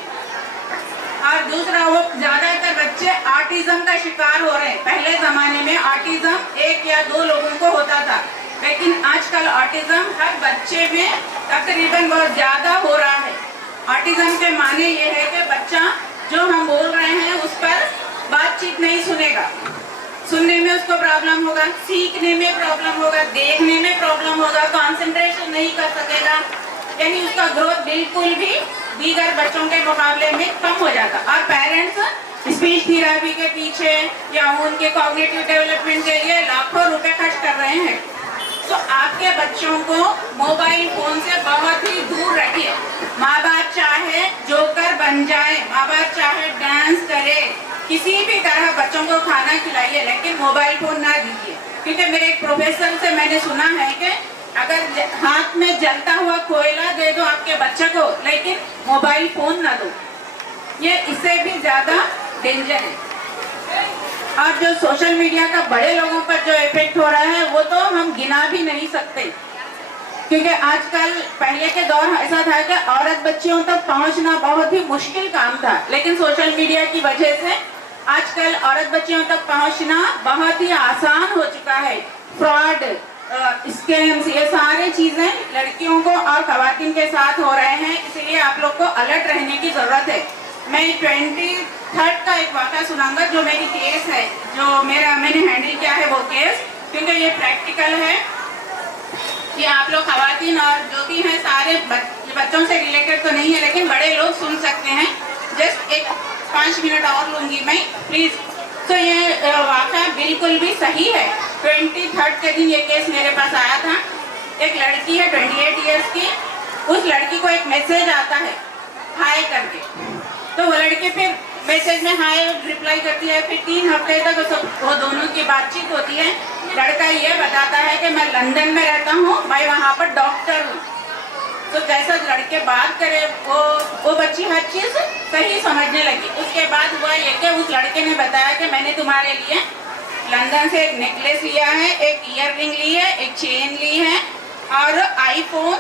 और दूसरा, वो ज्यादातर बच्चे ऑटिज्म का शिकार हो रहे हैं। पहले जमाने में ऑटिज्म 1 या 2 लोगों को होता था, लेकिन आजकल ऑटिज्म हर बच्चे में तकरीबन बहुत ज्यादा हो रहा है। ऑटिज्म के माने ये है कि बच्चा जो हम बोल रहे हैं उस पर बातचीत नहीं सुनेगा, सुनने में उसको प्रॉब्लम होगा, सीखने में प्रॉब्लम होगा, देखने में प्रॉब्लम होगा, कंसंट्रेशन नहीं कर सकेगा, यानी उसका ग्रोथ बिल्कुल भी दीगर बच्चों के मुकाबले में कम हो जाता। और पेरेंट्स स्पीच थेरेपी के पीछे या उनके कॉग्निटिव डेवलपमेंट के लिए लाखों रुपए खर्च कर रहे हैं। तो आपके बच्चों को मोबाइल फोन से बहुत ही दूर रखिए। माँ बाप चाहे जोकर बन जाए, माँ बाप चाहे डांस करे, किसी भी तरह बच्चों को खाना खिलाइए, लेकिन मोबाइल फोन ना दीजिए। क्योंकि मेरे एक प्रोफेसर से मैंने सुना है कि अगर हाथ में जलता हुआ कोयला दे दो आपके बच्चे को, लेकिन मोबाइल फोन ना दो, ये इससे भी ज्यादा डेंजर है। और जो सोशल मीडिया का बड़े लोगों पर जो इफेक्ट हो रहा है वो तो हम गिना भी नहीं सकते। क्योंकि आजकल, पहले के दौर ऐसा था कि औरत बच्चियों तक पहुंचना बहुत ही मुश्किल काम था, लेकिन सोशल मीडिया की वजह से आजकल औरत बच्चियों तक पहुंचना बहुत ही आसान हो चुका है। फ्रॉड, स्कैम्स, ये सारी चीजें लड़कियों को और खवातीन के साथ हो रहे हैं, इसलिए आप लोग को अलर्ट रहने की जरूरत है। मैं 23 का एक वाक़ा सुनाऊंगा जो मेरी केस है, जो मैंने हैंडल किया है वो केस, क्योंकि ये प्रैक्टिकल है कि आप लोग खवातीन और जो भी हैं सारे बच्चों से रिलेटेड तो नहीं है, लेकिन बड़े लोग सुन सकते हैं। जस्ट एक 5 मिनट और लूंगी मैं, प्लीज। तो ये वाक़ा बिल्कुल भी सही है। 23 के दिन ये केस मेरे पास आया था। एक लड़की है 28 ईयर्स की, उस लड़की को एक मैसेज आता है हाय करके, तो वो लड़की फिर मैसेज में हाय रिप्लाई करती है। फिर 3 हफ्ते तक वो दोनों की बातचीत होती है। लड़का ये बताता है कि मैं लंदन में रहता हूँ, मैं वहाँ पर डॉक्टर हूँ। तो जैसा लड़के बात करे वो बच्ची हर चीज सही समझने लगी। उसके बाद हुआ ये कि उस लड़के ने बताया कि मैंने तुम्हारे लिए लंदन से एक नेकलेस लिया है, एक ईयररिंग ली है, एक चेन ली है और आईफोन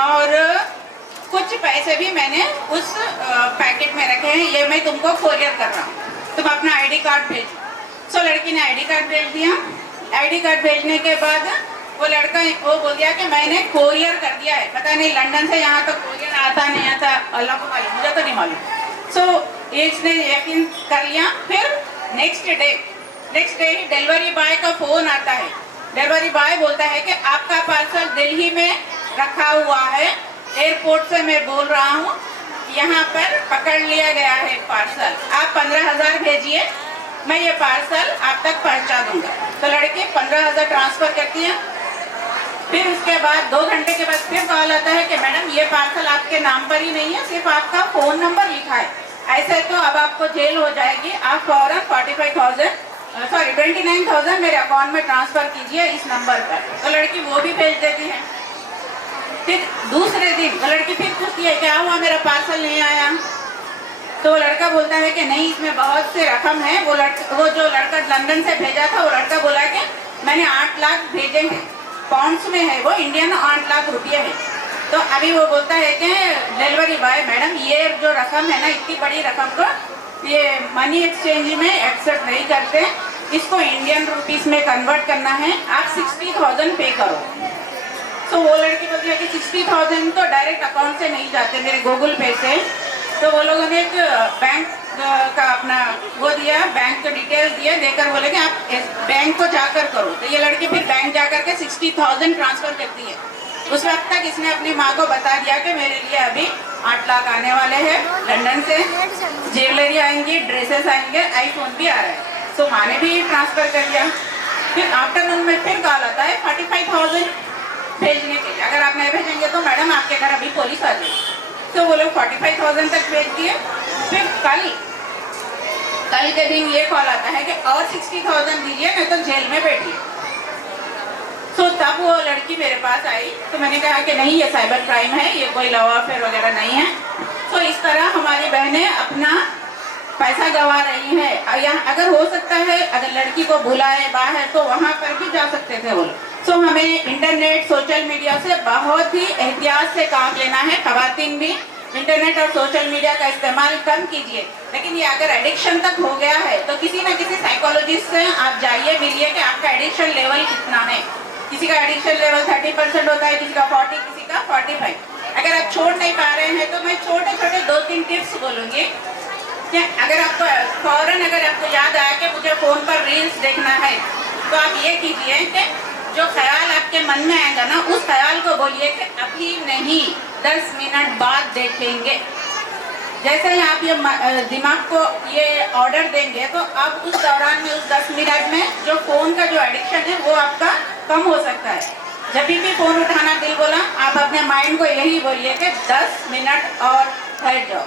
और कुछ पैसे भी मैंने उस पैकेट में रखे हैं, ये मैं तुमको कोरियर कर रहा हूँ, तुम अपना आईडी कार्ड भेजो। सो लड़की ने आईडी कार्ड भेज दिया। आईडी कार्ड भेजने के बाद वो लड़का वो बोल दिया कि मैंने कोरियर कर दिया है। पता नहीं लंदन से यहाँ तक कोरियर आता नहीं आता, अल्लाह को मालूम, मुझे तो नहीं मालूम। सो इसने यकीन कर लिया। फिर नेक्स्ट डे ही डिलीवरी बॉय का फोन आता है। डिलीवरी बॉय बोलता है कि आपका पार्सल दिल्ली में रखा हुआ है, एयरपोर्ट से मैं बोल रहा हूँ, यहाँ पर पकड़ लिया गया है पार्सल, आप 15,000 भेजिए मैं ये पार्सल आप तक पहुंचा दूंगा। तो लड़की 15,000 ट्रांसफर करती है। फिर उसके बाद 2 घंटे के बाद फिर कॉल आता है कि मैडम ये पार्सल आपके नाम पर ही नहीं है, सिर्फ आपका फोन नंबर लिखा है, ऐसे तो अब आपको जेल हो जाएगी, आप फौरन 29,000 मेरे अकाउंट में ट्रांसफर कीजिए इस नंबर पर। तो लड़की वो भी भेज देती है। फिर दूसरे दिन वो लड़की फिर पूछती है क्या हुआ, मेरा पार्सल नहीं आया। तो लड़का बोलता है कि नहीं, इसमें बहुत से रकम है। वो जो लड़का लंदन से भेजा था, वो लड़का बोला कि मैंने 8 लाख भेजे हैं, पाउंड्स में है वो, इंडियन 8 लाख रुपये है। तो अभी वो बोलता है कि डिलीवरी बॉय मैडम ये जो रकम है ना, इतनी बड़ी रकम को ये मनी एक्सचेंज में एक्सेप्ट नहीं करते, इसको इंडियन रुपीस में कन्वर्ट करना है, आप 60,000 पे करो। तो वो लड़की बोलती है कि 60,000 तो डायरेक्ट अकाउंट से नहीं जाते, मेरे गूगल पे से। तो वो लोगों ने एक बैंक का अपना वो दिया, बैंक का डिटेल दिया, देकर बोले कि आप बैंक को जाकर करो। तो ये लड़की फिर बैंक जाकर के 60,000 ट्रांसफर करती है। उस वक्त तक इसने अपनी माँ को बता दिया कि मेरे लिए अभी 8 लाख आने वाले हैं लंदन से, ज्वेलरी आएंगी, ड्रेसेस आएंगे, आईफोन भी आ रहा है। तो माँ ने भी ट्रांसफर कर दिया। फिर आफ्टरनून में फिर कॉल आता है 45,000 भेजने के लिए, अगर आप नहीं भेजेंगे तो मैडम आपके घर अभी पुलिस आ जाएगी। तो वो लोग 45,000 तक भेज दिए। फिर कल के दिन ये कॉल आता है कि और 60,000 दीजिए नहीं तो जेल में बैठिए। तो तब वो लड़की मेरे पास आई, तो मैंने कहा कि नहीं ये साइबर क्राइम है, ये कोई लॉ अफेयर वगैरह नहीं है। तो इस तरह हमारी बहनें अपना पैसा गंवा रही है। यहाँ अगर हो सकता है अगर लड़की को बुलाए बाहर तो वहाँ पर भी जा सकते थे वो लोग। तो हमें इंटरनेट सोशल मीडिया से बहुत ही एहतियात से काम लेना है। खवातीन भी इंटरनेट और सोशल मीडिया का इस्तेमाल कम कीजिए, लेकिन ये अगर एडिक्शन तक हो गया है तो किसी न किसी साइकोलॉजिस्ट से आप जाइए, मिलिए कि आपका एडिक्शन लेवल कितना है। किसी का एडिक्शन लेवल 30% होता है, किसी का 40, किसी का 45। अगर आप छोड़ नहीं पा रहे हैं तो मैं छोटे छोटे 2-3 टिप्स बोलूँगी कि अगर आपको फौरन अगर आपको याद आया कि मुझे फ़ोन पर रील्स देखना है, तो आप ये कीजिए कि जो ख्याल आपके मन में आएगा ना, उस ख्याल को बोलिए कि अभी नहीं, 10 मिनट बाद देखेंगे। जैसे ही आप ये दिमाग को ये ऑर्डर देंगे तो अब उस दौरान में, उस 10 मिनट में जो फ़ोन का जो एडिक्शन है वो आपका कम हो सकता है। जब भी फ़ोन उठाना दिल बोला, आप अपने माइंड को यही बोलिए कि 10 मिनट और ठहर जाओ।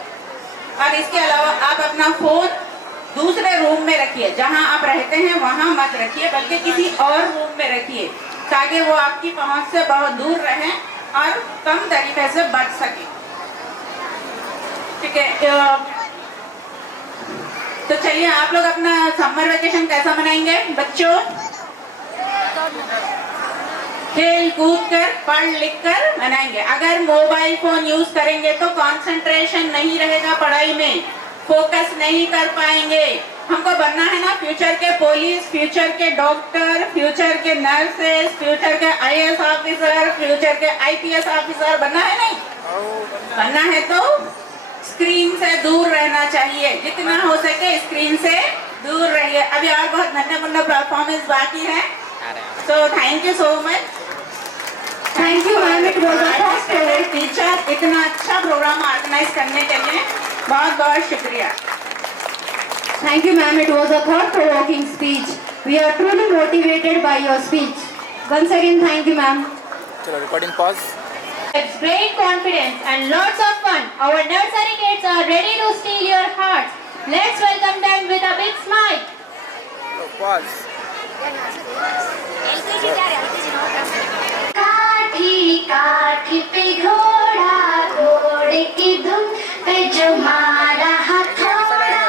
और इसके अलावा आप अपना फ़ोन दूसरे रूम में रखिए, जहां आप रहते हैं वहां मत रखिए, बल्कि किसी और रूम में रखिए, ताकि वो आपकी पहुंच से बहुत दूर रहें और कम तरीके से बच सके। ठीक है, तो चलिए आप लोग अपना समर वेकेशन कैसा मनाएंगे बच्चों? खेल कूद कर, पढ़ लिख कर मनाएंगे। अगर मोबाइल फोन यूज करेंगे तो कंसंट्रेशन नहीं रहेगा पढ़ाई में, फोकस नहीं कर पाएंगे। हमको बनना है ना फ्यूचर के पुलिस, फ्यूचर के डॉक्टर, फ्यूचर के नर्सेस, फ्यूचर के आईएएस ऑफिसर, फ्यूचर के आईपीएस ऑफिसर बनना है। नहीं बनना है तो स्क्रीन से दूर रहना चाहिए, जितना हो सके स्क्रीन से दूर रहिए। अभी और बहुत नन्हे मुन्ने परफॉर्मेंस बाकी है। So thank you so much. Thank you ma'am, it was a first favorite teacher. इतना अच्छा प्रोग्राम ऑर्गेनाइज करने के लिए बहुत बहुत शुक्रिया। Thank you ma'am, it was a thought-provoking speech. We are truly motivated by your speech. Once again, thank you ma'am. चलो recording pause. With great confidence and lots of fun, our nursery kids are ready to steal your hearts. Let's welcome them with a big smile. Pause. काठी काठी पे घोड़ा, घोड़े की धुन पे जो मारा हथौड़ा,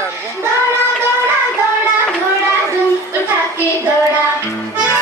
दौड़ा दौड़ा दौड़ा घोड़ा धुन उठा के दौड़ा। दौड़ा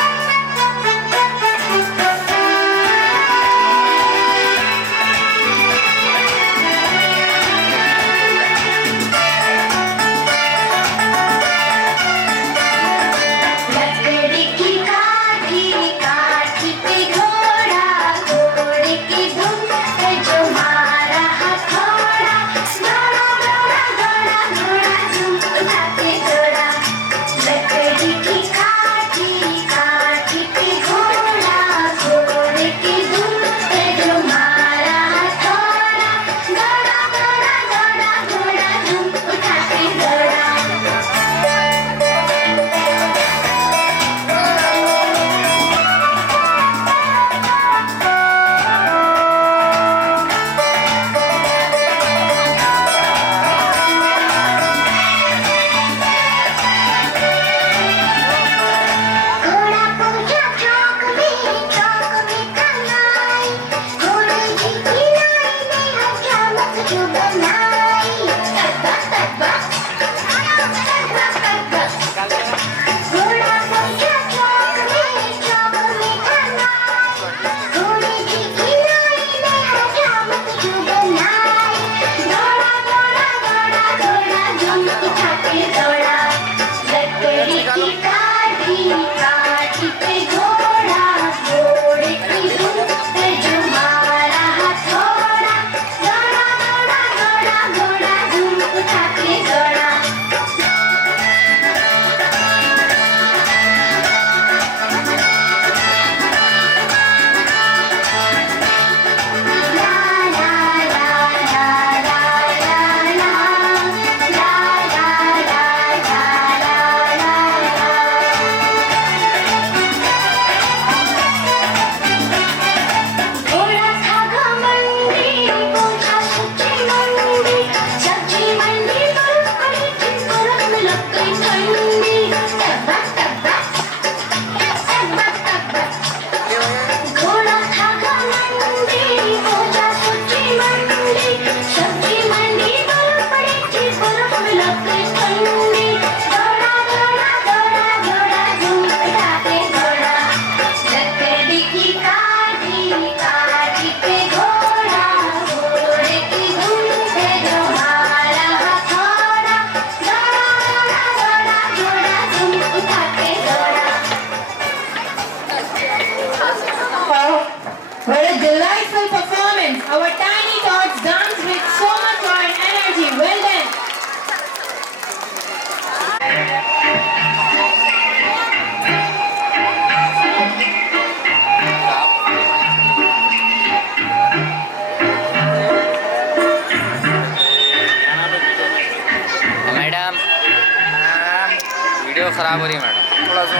वीडियो ख़राब हो रही है मैडम, थोड़ा सा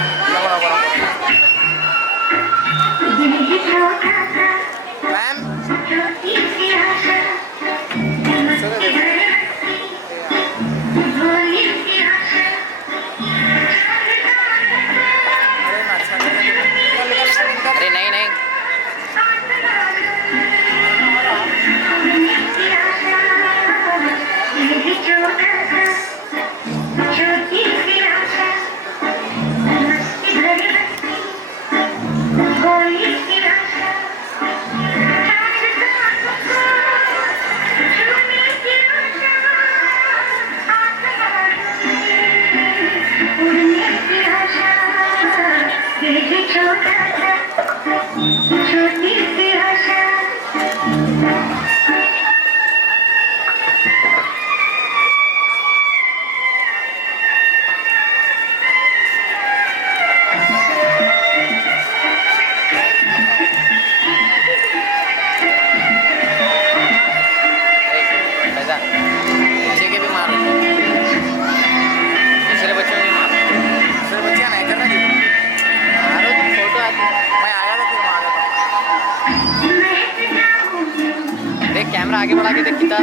मैम। अरे नहीं नहीं, बच्चे के भी मारो, दूसरे बच्चों के भी मारो, दूसरे बच्चे नहीं करना जी, मारो तुम फोटो आती, मैं आया था फिर वहाँ देख कैमरा आगे बढ़ा के देख कितना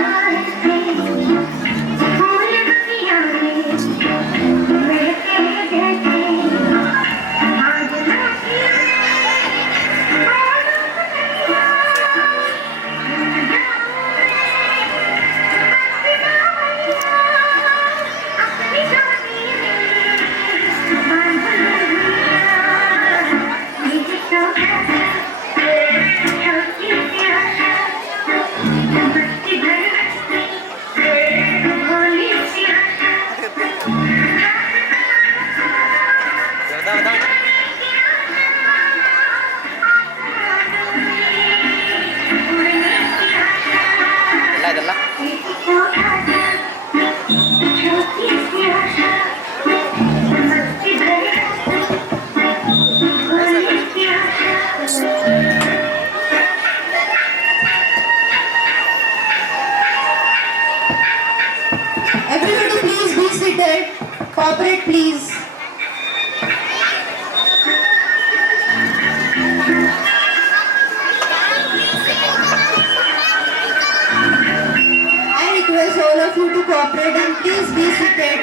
dalla Everybody please be seated. Cooperate please. I request all of you to cooperate and please be seated.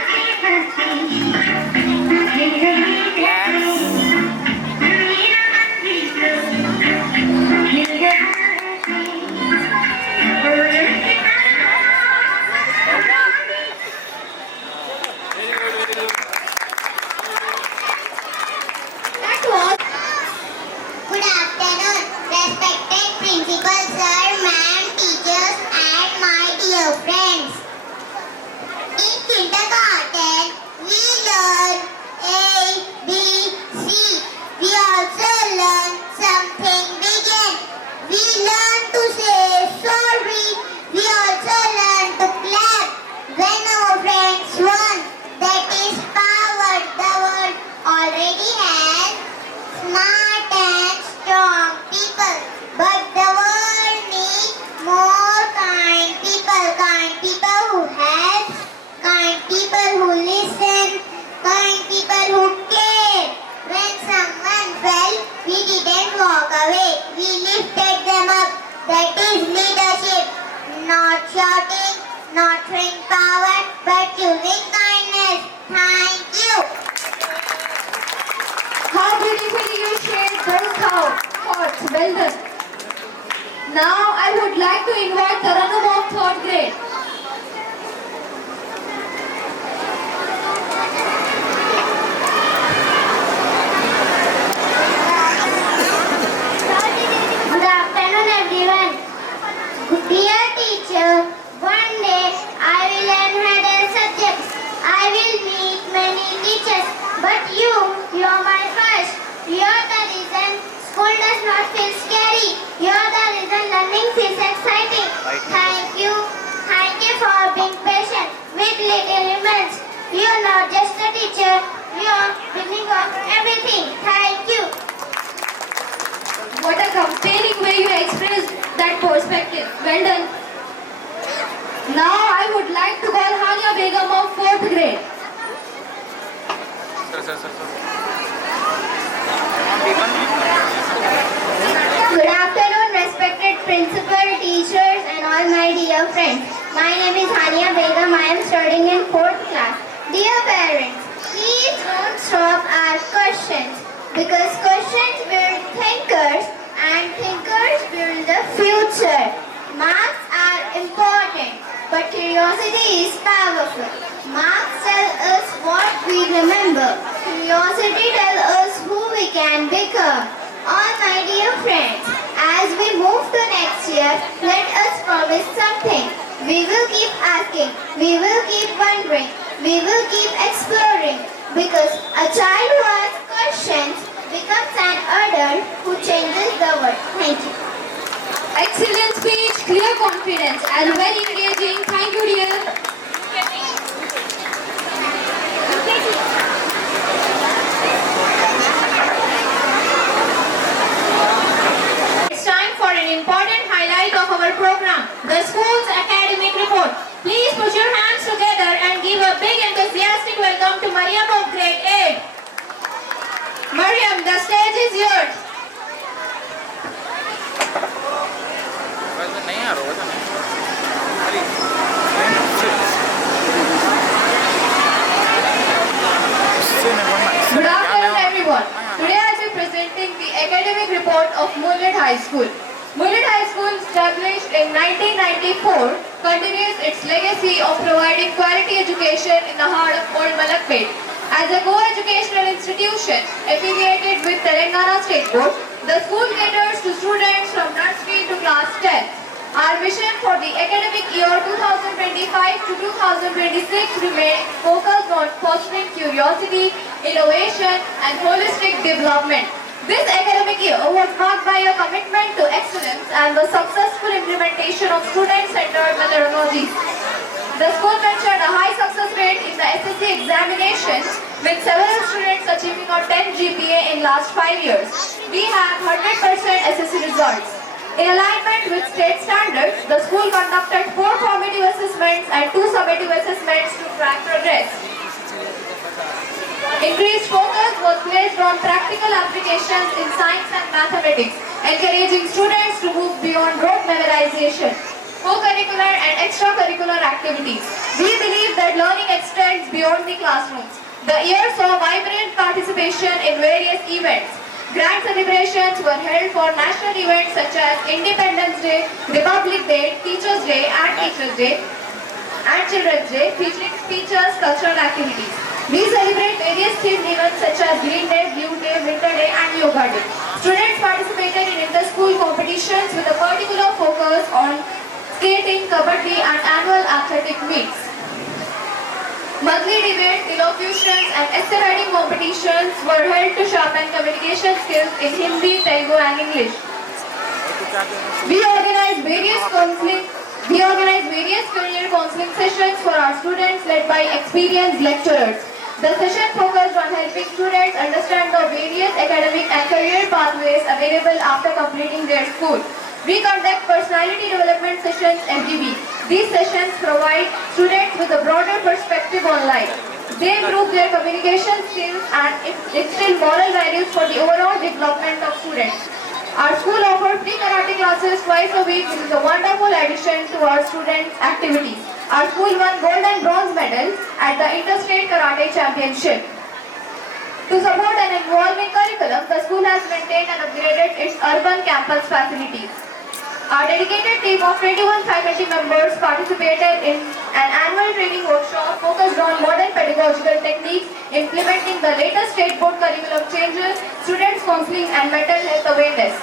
Good afternoon, respected principal sir, ma'am, teachers, and my dear friends. In kindergarten, we learn A, B, C. We also learn something begin. We learn to say sorry. We also learn to clap when our friends won. That is power the world already has. Smart and strong people, but the world needs more kind people who help, kind people who listen, kind people who care. When someone fell, we didn't walk away, we lifted them up. That is leadership, not shouting, not showing power, but using kindness. Thank you. How beautifully you shared those thoughts. Well done. Now I would like to invite Taranum of 3rd grade. Good afternoon everyone. Dear teacher, one day I will learn 100 subjects. I will meet many teachers, but you are my first. You are the reason school does not feel scary. You are the reason learning feels exciting. Thank you for being patient with little humans. You are not just a teacher, you are beginning of everything. Thank you. What a compelling way you expressed that perspective. Well done. Now I would like to call Hania Begum of 4th grade. Good afternoon, respected principal, teachers, and all my dear friends. My name is Hania Begum. I am studying in 4th class. Dear parents, please don't stop our questions, because questions build thinkers and thinkers build the future. Marks are important, but curiosity is powerful. Marks tell us what we remember. Curiosity tells us who we can become. All my dear friends, as we move to next year, let us promise something. We will keep asking, we will keep wondering, we will keep exploring, because a child who asks questions becomes an adult who changes the world. Thank you. Excellent speech, clear confidence, and very engaging. Thank you, dear. It's time for an important highlight of our program, the school's academic report. Please put your hands together and give a big enthusiastic welcome to Mariam of grade 8. Mariam, the stage is yours. नहीं आ रहा Good afternoon, everyone. Today I will be presenting the academic report of Mullet High School. Mullet High School, established in 1994, continues its legacy of providing quality education in the heart of Old Malakpet. As a co-educational institution affiliated with Telangana State Board, the school caters to students from nursery to class 10. Our mission for the academic year 2025 to 2026 remains focused on fostering curiosity, innovation, and holistic development. This academic year was marked by a commitment to excellence and the successful implementation of student-centered methodologies. The school mentioned a high success rate in the SSC examinations, with several students achieving a 10 GPA in last 5 years. We have 100% SSC results. In alignment with state standards, the school conducted 4 formative assessments and 2 summative assessments to track progress. Increased focus was placed on practical applications in science and mathematics, encouraging students to move beyond rote memorization. Co-curricular and extracurricular activities. We believe that learning extends beyond the classrooms. The year saw vibrant participation in various events. Grand celebrations were held for national events such as Independence Day, Republic Day, Teachers' Day and Children's Day, featuring speeches, cultural activities. We celebrate various themed events such as Green Day, Blue Day, Winter Day and Yoga Day. Students participated in inter-school competitions with a particular focus on skating, kabaddi and annual athletic meets. Monthly debates, elocutions and essay writing competitions were held to sharpen communication skills in Hindi, Telugu and English. We organized various career counseling sessions for our students led by experienced lecturers. The session focused on helping students understand the various academic and career pathways available after completing their school. We conduct personality development sessions every week. These sessions provide students with a broader perspective on life. They improve their communication skills and instill moral values for the overall development of students. Our school offers free karate classes twice a week, which is a wonderful addition to our students' activities. Our school won gold and bronze medals at the Interstate Karate Championship. To support an evolving curriculum, the school has maintained and upgraded its urban campus facilities. Our dedicated team of 21 faculty members participated in an annual training workshop focused on modern pedagogical techniques, implementing the latest state board curriculum changes, students counseling and mental health awareness.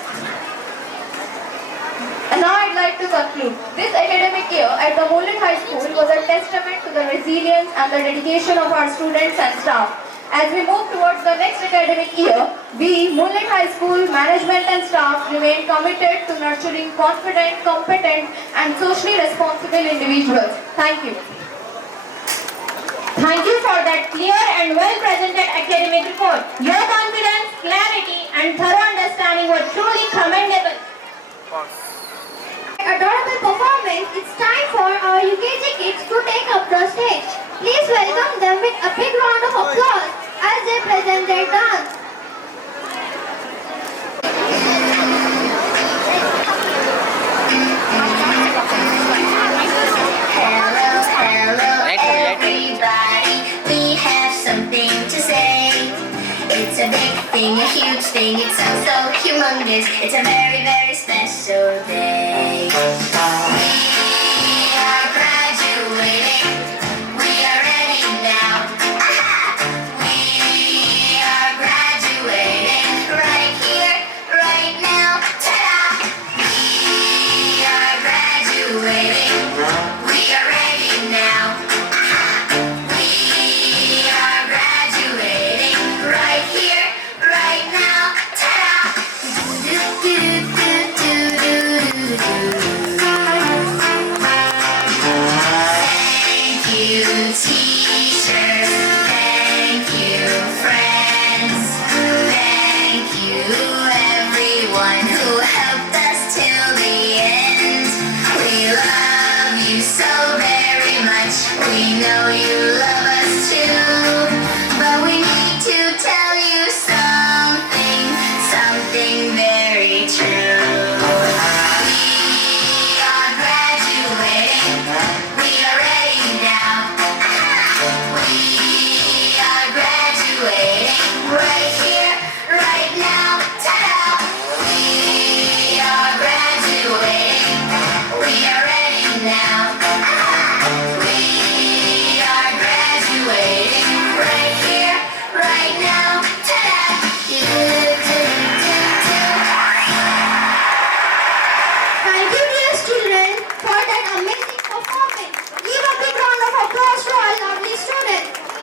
And now I'd like to conclude. This academic year at the Mullet High School was a testament to the resilience and the dedication of our students and staff. As we move towards the next academic year, we, Mullet High School management and staff, remain committed to nurturing confident, competent and socially responsible individuals. Thank you. Thank you for that clear and well-presented academic report. Your confidence, clarity and thorough understanding were truly commendable. Adorable performance, it's time for our UKG kids to take up the stage. Please welcome them with a big round of applause as they and their dog. Hello, everybody. We have something to say. It's a big thing, a huge thing. It sounds so humongous. It's a very, very special day.